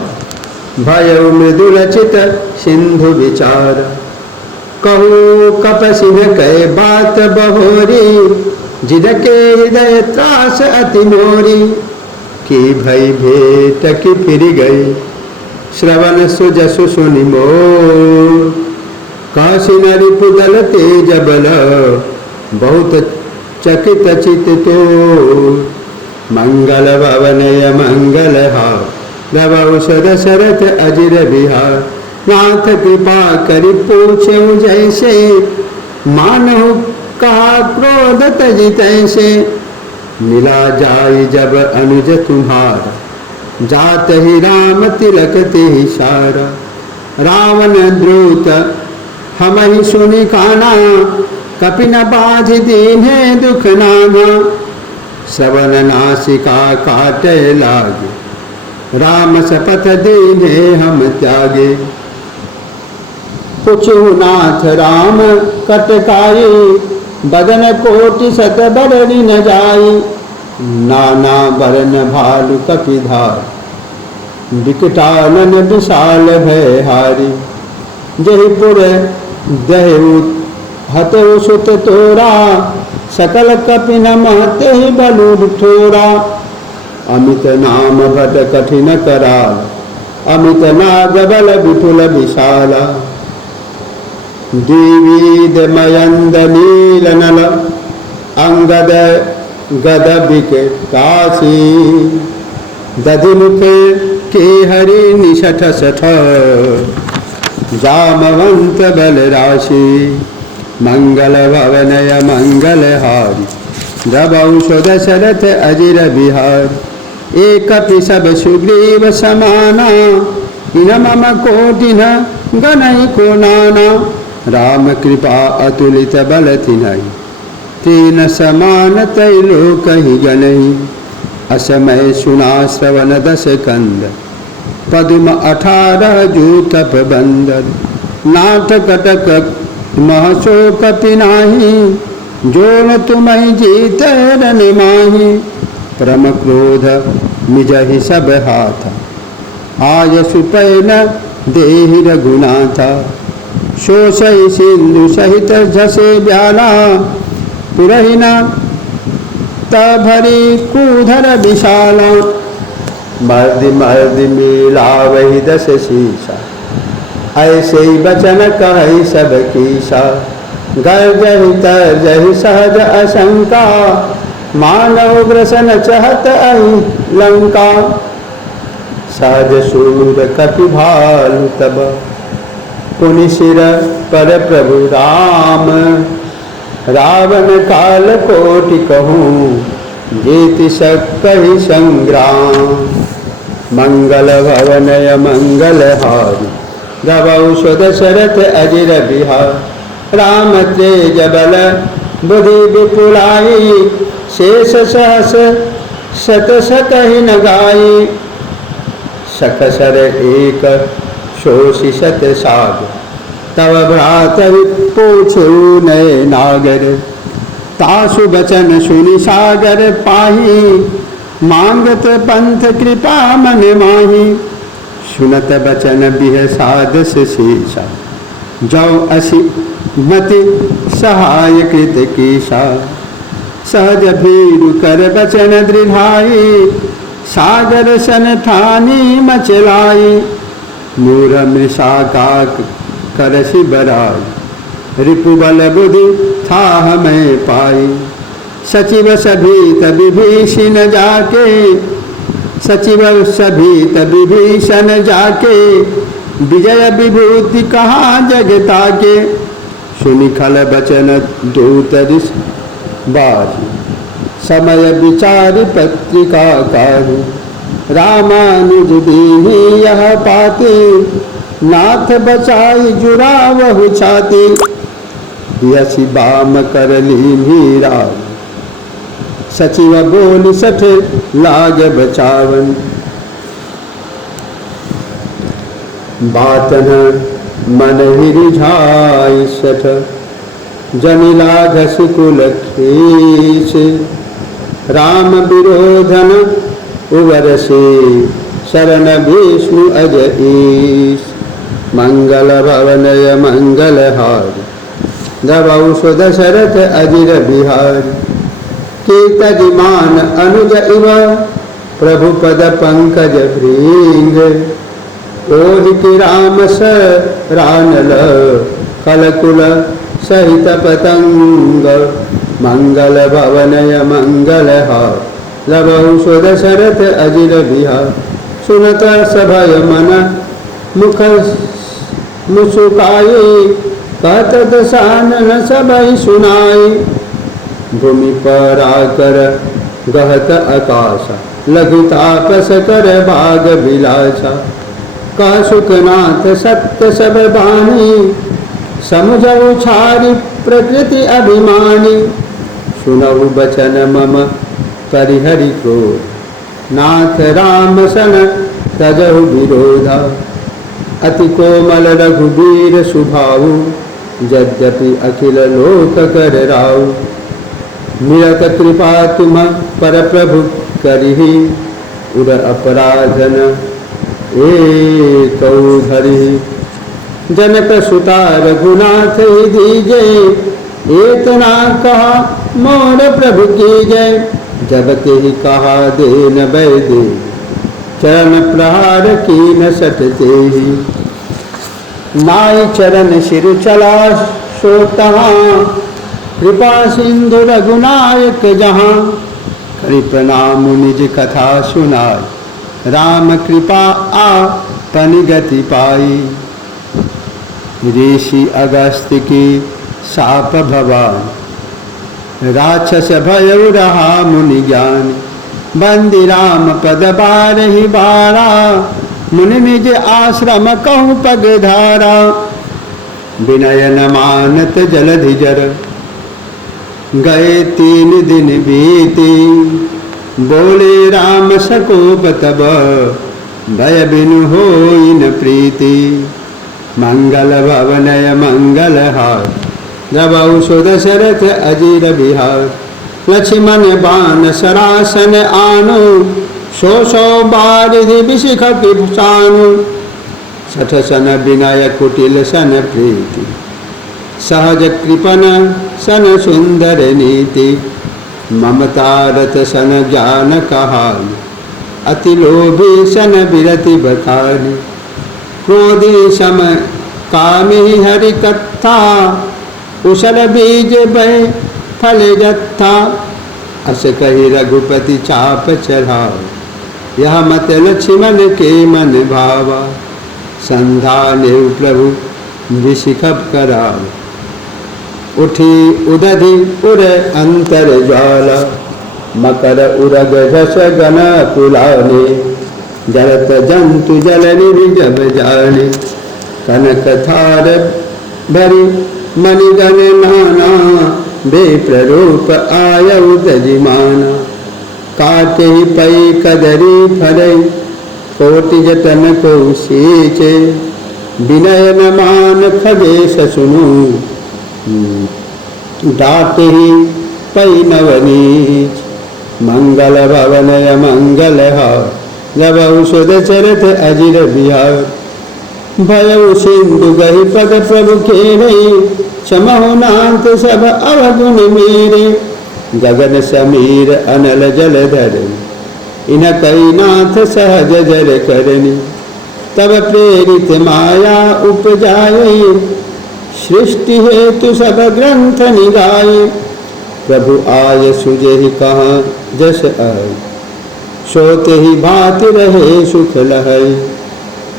भय मृदुल चित सिंधु विचार कहू कपसिन कह बात बहोरी जिनके हृदय त्रास अति मोरी की भई भेट की फिर गई श्रवण सुजसु सुनि मोर काशी नरि पुदल तेज बल बहुत चकित चित तो मंगल भवनय मंगल हार गवौ सो दशरथ अजिर बिहार नाथ कृपा करि पूछे जैसे मानहु कहा क्रोध तजि तैसे मिला जाय जब अनुज तुम्हारा जात ही राम तिलक ते सारा रावण द्रुत हम ही सुनि काना कपिन बाध दीन्हे दुख नाना श्रवण नासिका काटे लागे राम शपथ दीन्हे हम त्यागे पुछु नाथ राम कटकाई बदन कोटि सत बरनी न जाई नाना बरन भालु कपिधार विकटानन विशाल भय हारी जयपुर दहु हतु सुत तोरा सकल कपिन महते ही बलु ठोरा अमित नाम भट कठिन कराल अमित नाग बल विपुल विशाला दिवीद मयंद नील नल अंगद गद विकटासी दधिमुख के हरि निषठ सठ जामवंत बल राशि मंगल भवनय मंगल हारी गवौ सो दशरथ अजिर बिहार एक सब सुग्रीव समाना इन मम कोटिन गणई को नाना राम कृपा अतुलित बल तिन्हई तीन समान तैलोक ही गणई असमय सुना श्रवण दस कंद पद्म 18 जूतप बंदर नाथ कटक महशोक पिनाही जोन तुम्हें जीत निमाही परम क्रोध निजहि सब हाथ आज सुपैन देहि रघुनाथा शोषई सिंधु सहित झसे ब्याला पुरहिना तभरी कूधर विशाला मर्दि मर्दि मिला वही दस शीशा ऐसे ही बचन कही सब कीसा गर्जहि तर्जहि सहज अशंका मानव ग्रसन चहत अहि लंका सहज सूर कपि भालु तब पुनि सिर पर प्रभु राम रावण काल कोटि कहूँ जीति सकहि संग्राम मंगल भवनय मंगल हारी गवौ सो दशरथ अजिर बिहार राम तेज बल बुद्धि विपुलाई शेष सहस शत सकहि न गाई सकसर एक शोषि शत साग तव भ्रात पूछू नय नागर तासु बचन सुनि सागर पाही मांगत पंथ कृपा मन माही, सुनत बचन बिह सादस शेषा, जो असी मति सहाय कृत कीशा, सहज भीरु कर बचन दृढ़ाई, सागर सन ठानी मचलाई, मूर मृषा काक करसी बराई, रिपुबल बुद्धि था हमें पाई, सचिव सभी तविभीषण जाके, सचिव सभी तविभीषण जाके, विजय विभूति कहाँ जगता के, सुनि खल बचन दूत ऋष बारी, समय विचार पत्रिका कारी, रामानुज दीनी यह पाती, नाथ बचाई जुरावहु छाती, यसी बाम कर लीन्ही राम, सचिव बोल सठ लाग बचावन, बात न मन ही रिझाई सठ, जनिला घसकुल खीस, राम विरोधन उवर से, शरण विष्णु अज ईश, मंगल भवनय मंगल हारि, गवौ सुदशरथ अजिर बिहारी, कीर्तमान अनुज इव प्रभु पद पंकज भृंग, ओहि की राम स रानल कलकुल सहित पतंग, मंगल भवनय मंगल हार, लवौ सुदशरथ अजिर बिहार, सुनत सभय मन मुख मुसुकाई, कहत दसानन सबई सुनाई, भूमि पर आकर गहत आकाशा, लघु तापस कर भाग विलासा, कह सुखनाथ सत्य सब बानी, समुझऊ छारी प्रकृति अभिमानी, सुनऊ बचन मम परिहरि क्रोध, नाथ राम सन तजहु विरोधा, अति कोमल रघुबीर सुभाऊ, यद्यपि अखिल लोक कर राऊ, निरत कृपा तुम पर प्रभु करिहि, उर अपराधन एक धरिहि, जनक सुता रघुनाथ दीजे, एतना कहा मोर प्रभु की जय, जब ते कहा देन बैदे, चरण प्रहार की न सटते ही, नाई चरण सिर चला सोतहा, कृपा सिंधु रघुनायक जहाँ, करि प्रणाम निज कथा सुनाई, राम कृपा आपन गति पाई, ऋषि अगस्त की साप भवान, राक्षस भय रहा मुनि ज्ञान, बंदी राम पद बारहि बारा, मुनि निज आश्रम कहु पग धारा, विनय न मानत जलधि जर, गए 3 दिन बीती, बोले राम सकोप तब, भय बिनु होई न प्रीति, मंगल भवनय मंगल हार, गवौ सुदशरथ अजिर बिहार, लक्ष्मण बाण सरासन आनु, सो बारिधि विशिख पिसानु, सठ सन विनय कुटिल सन प्रीति, सहज कृपन सन सुंदर नीति, ममता रत सन ज्ञान कहानी, अति लोभी सन विरति बखानी, क्रोधी सम कामी हरि कथा, कुशल बीज बह फल जत्था, अस कही रघुपति चाप चढ़ाओ, यह मत लक्ष्मण के मन भावा, संधाने प्रभु विशिखब कराओ, उठी उदधि उर अंतर ज्वाला, मकर उरग झस गण पुलाने, जरत जंतु जल निधि जब जाने, कनक थार भरी मणिगण नाना, बेप्ररूप आयउ तजिमाना, काटे ही पई कदरी फरई, कोटि जतन को सींचे, विनय न मान खगेश सुनु, डाटे ही पई नवनीच, मंगल भवनय मंगल हार जबहु सुध चरत अजिर बिहार भयउ सिंधु गहि पद प्रभु खेरे क्षमहु नाथ सब अवगुण मेरे गगन समीर अनल जलधर इन कई नाथ सहज जर करनी तब प्रेरित माया उपजाए सृष्टि हेतु सब ग्रंथ निगाए प्रभु आय सुजहि कहाँ जस आय सोते ही भांति रहे सुख लहई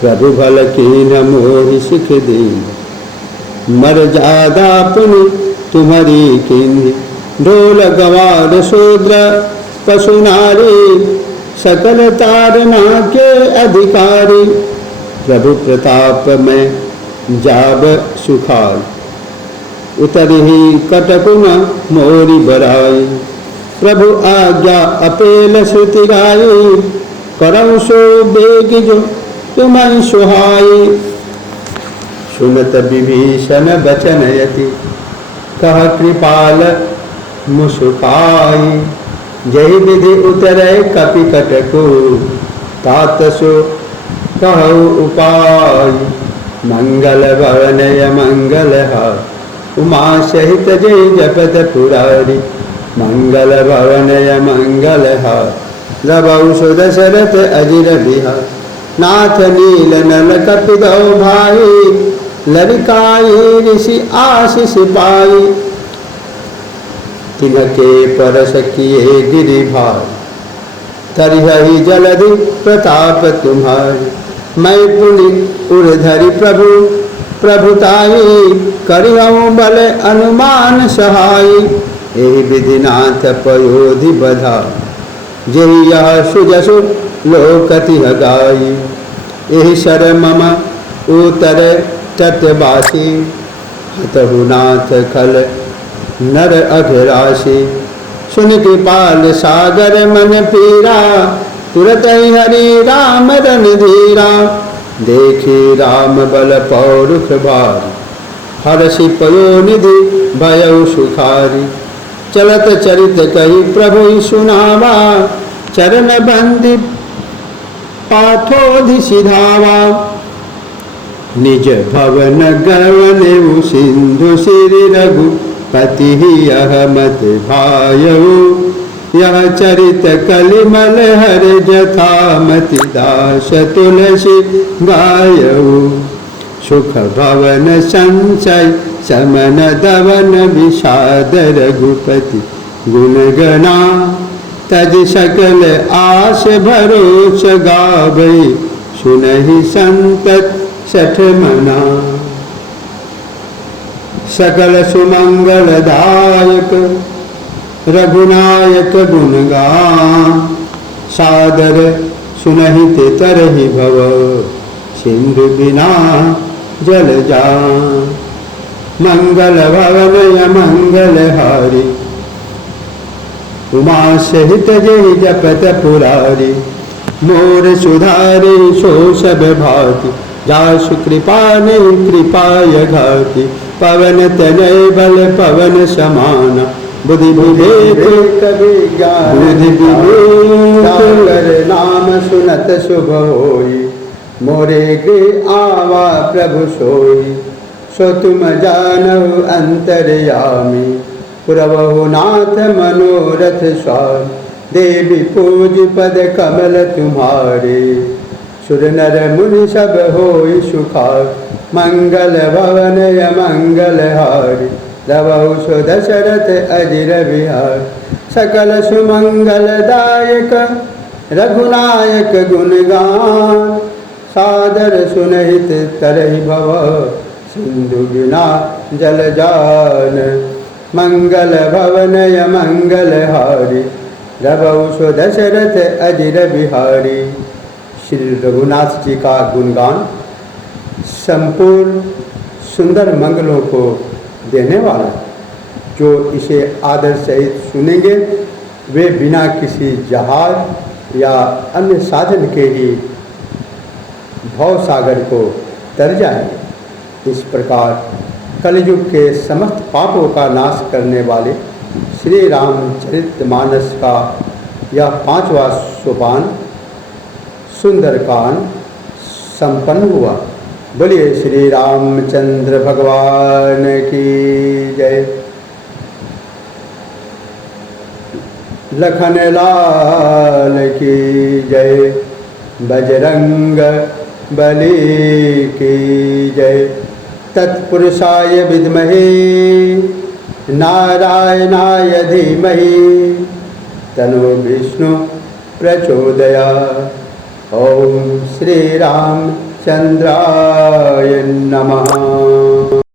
प्रभु भल कीन मोहि सिख दीन मर जादा पुन तुम्हारी किन्ही ढोल गवार शूद्र पशु नारी सकल तारना के अधिकारी प्रभु प्रताप में जाब सुखार उतर ही कटकुन मोरी बराई प्रभु आज्ञा अपेल सुतिराई करौ सो बेग जो तुम्हें सुहाई सुनत विभीषण बचन यति कह कृपाल मुस्काई जय विधि उतरे कपि कटको तात सो कहु उपाय मंगल भवनय मंगल हार उमा सहित जय जपत पुरारी मंगल भवनय मंगल हार जबहु सुध शरत अजिर बिहार नाथ नील नल कपिदौ भाई लरिकाई ऋषि आशीष पाई तिनके परस किए गिरि भार तरिहहि जलधि प्रताप तुम्हारी मैं पुनि उर्धरि प्रभु प्रभुताई करिहु बल अनुमान सहाय एहि विधिनाथ पयोधि बधा जेहि यह सुजसु लोकति गाई एहि सर मम उतर तटवासी हतहु नाथ खल नर अघरासी सुन कृपाल सागर मन पीरा तुरत ही हरि राम रणधीरा देखी राम बल पौरुष भारी हर्षि पयोनिधि भयउ सुखारी चलत चरित कही प्रभु सुनावा चरण बंदी पाथोधि सिधावा निज भवन गवन सिंधु सिरि रघुपति अहमत भायऊ यह चरित कलिमल हर जथामति दास तुलसी गायऊ सुख भवन संचय समन दवन विषाद रघुपति गुणगणा तज सकल आस भरोस गावै सुनहि संतत सठ मना सकल सुमंगलदायक रघुनायक गुणगान सादर सुनहि तरहि भव सिंधु बिना जल जान मंगल भवनय मंगल हारी उमा सहित जय जपत पुरारी मोर सुधारी सो सब भाति जासु कृपा ने कृपाय घाति पवन तनय बल पवन समाना बुद्धि विवेक कवि ज्ञान बुद्धि विवेक नाम सुनत शुभ होई मोरे गृह आवा प्रभु सोई सो तुम जानहु अंतर्यामी पुरवहु नाथ मनोरथ स्वामी देवी पूज पद कमल तुम्हारे सुर नर मुनि सब होई सुखार मंगल भवनय मंगल हारी दबहु सो दशरथ अजिर बिहार सकल सुमंगलदायक रघुनायक गुणगान सादर सुनहित तरहि भव सिंधु बिना जल जान मंगल भवनय मंगल हारी दबहु सो दशरथ अजिर बिहारी। श्री रघुनाथ जी का गुणगान संपूर्ण सुंदर मंगलों को देने वाला जो इसे आदर सहित सुनेंगे वे बिना किसी जहाज या अन्य साधन के ही भव सागर को तर जाएंगे। इस प्रकार कलयुग के समस्त पापों का नाश करने वाले श्री रामचरितमानस का यह 5वां सोपान सुंदरकांड संपन्न हुआ। बोलिए श्री रामचंद्र भगवान की जय। लखन लाल की जय। बजरंग बली की जय। तत्पुरुषाय विद्महे नारायणाय धीमहि तन्नो विष्णु प्रचोदयात्। ओम श्री रामचंद्राय नमः।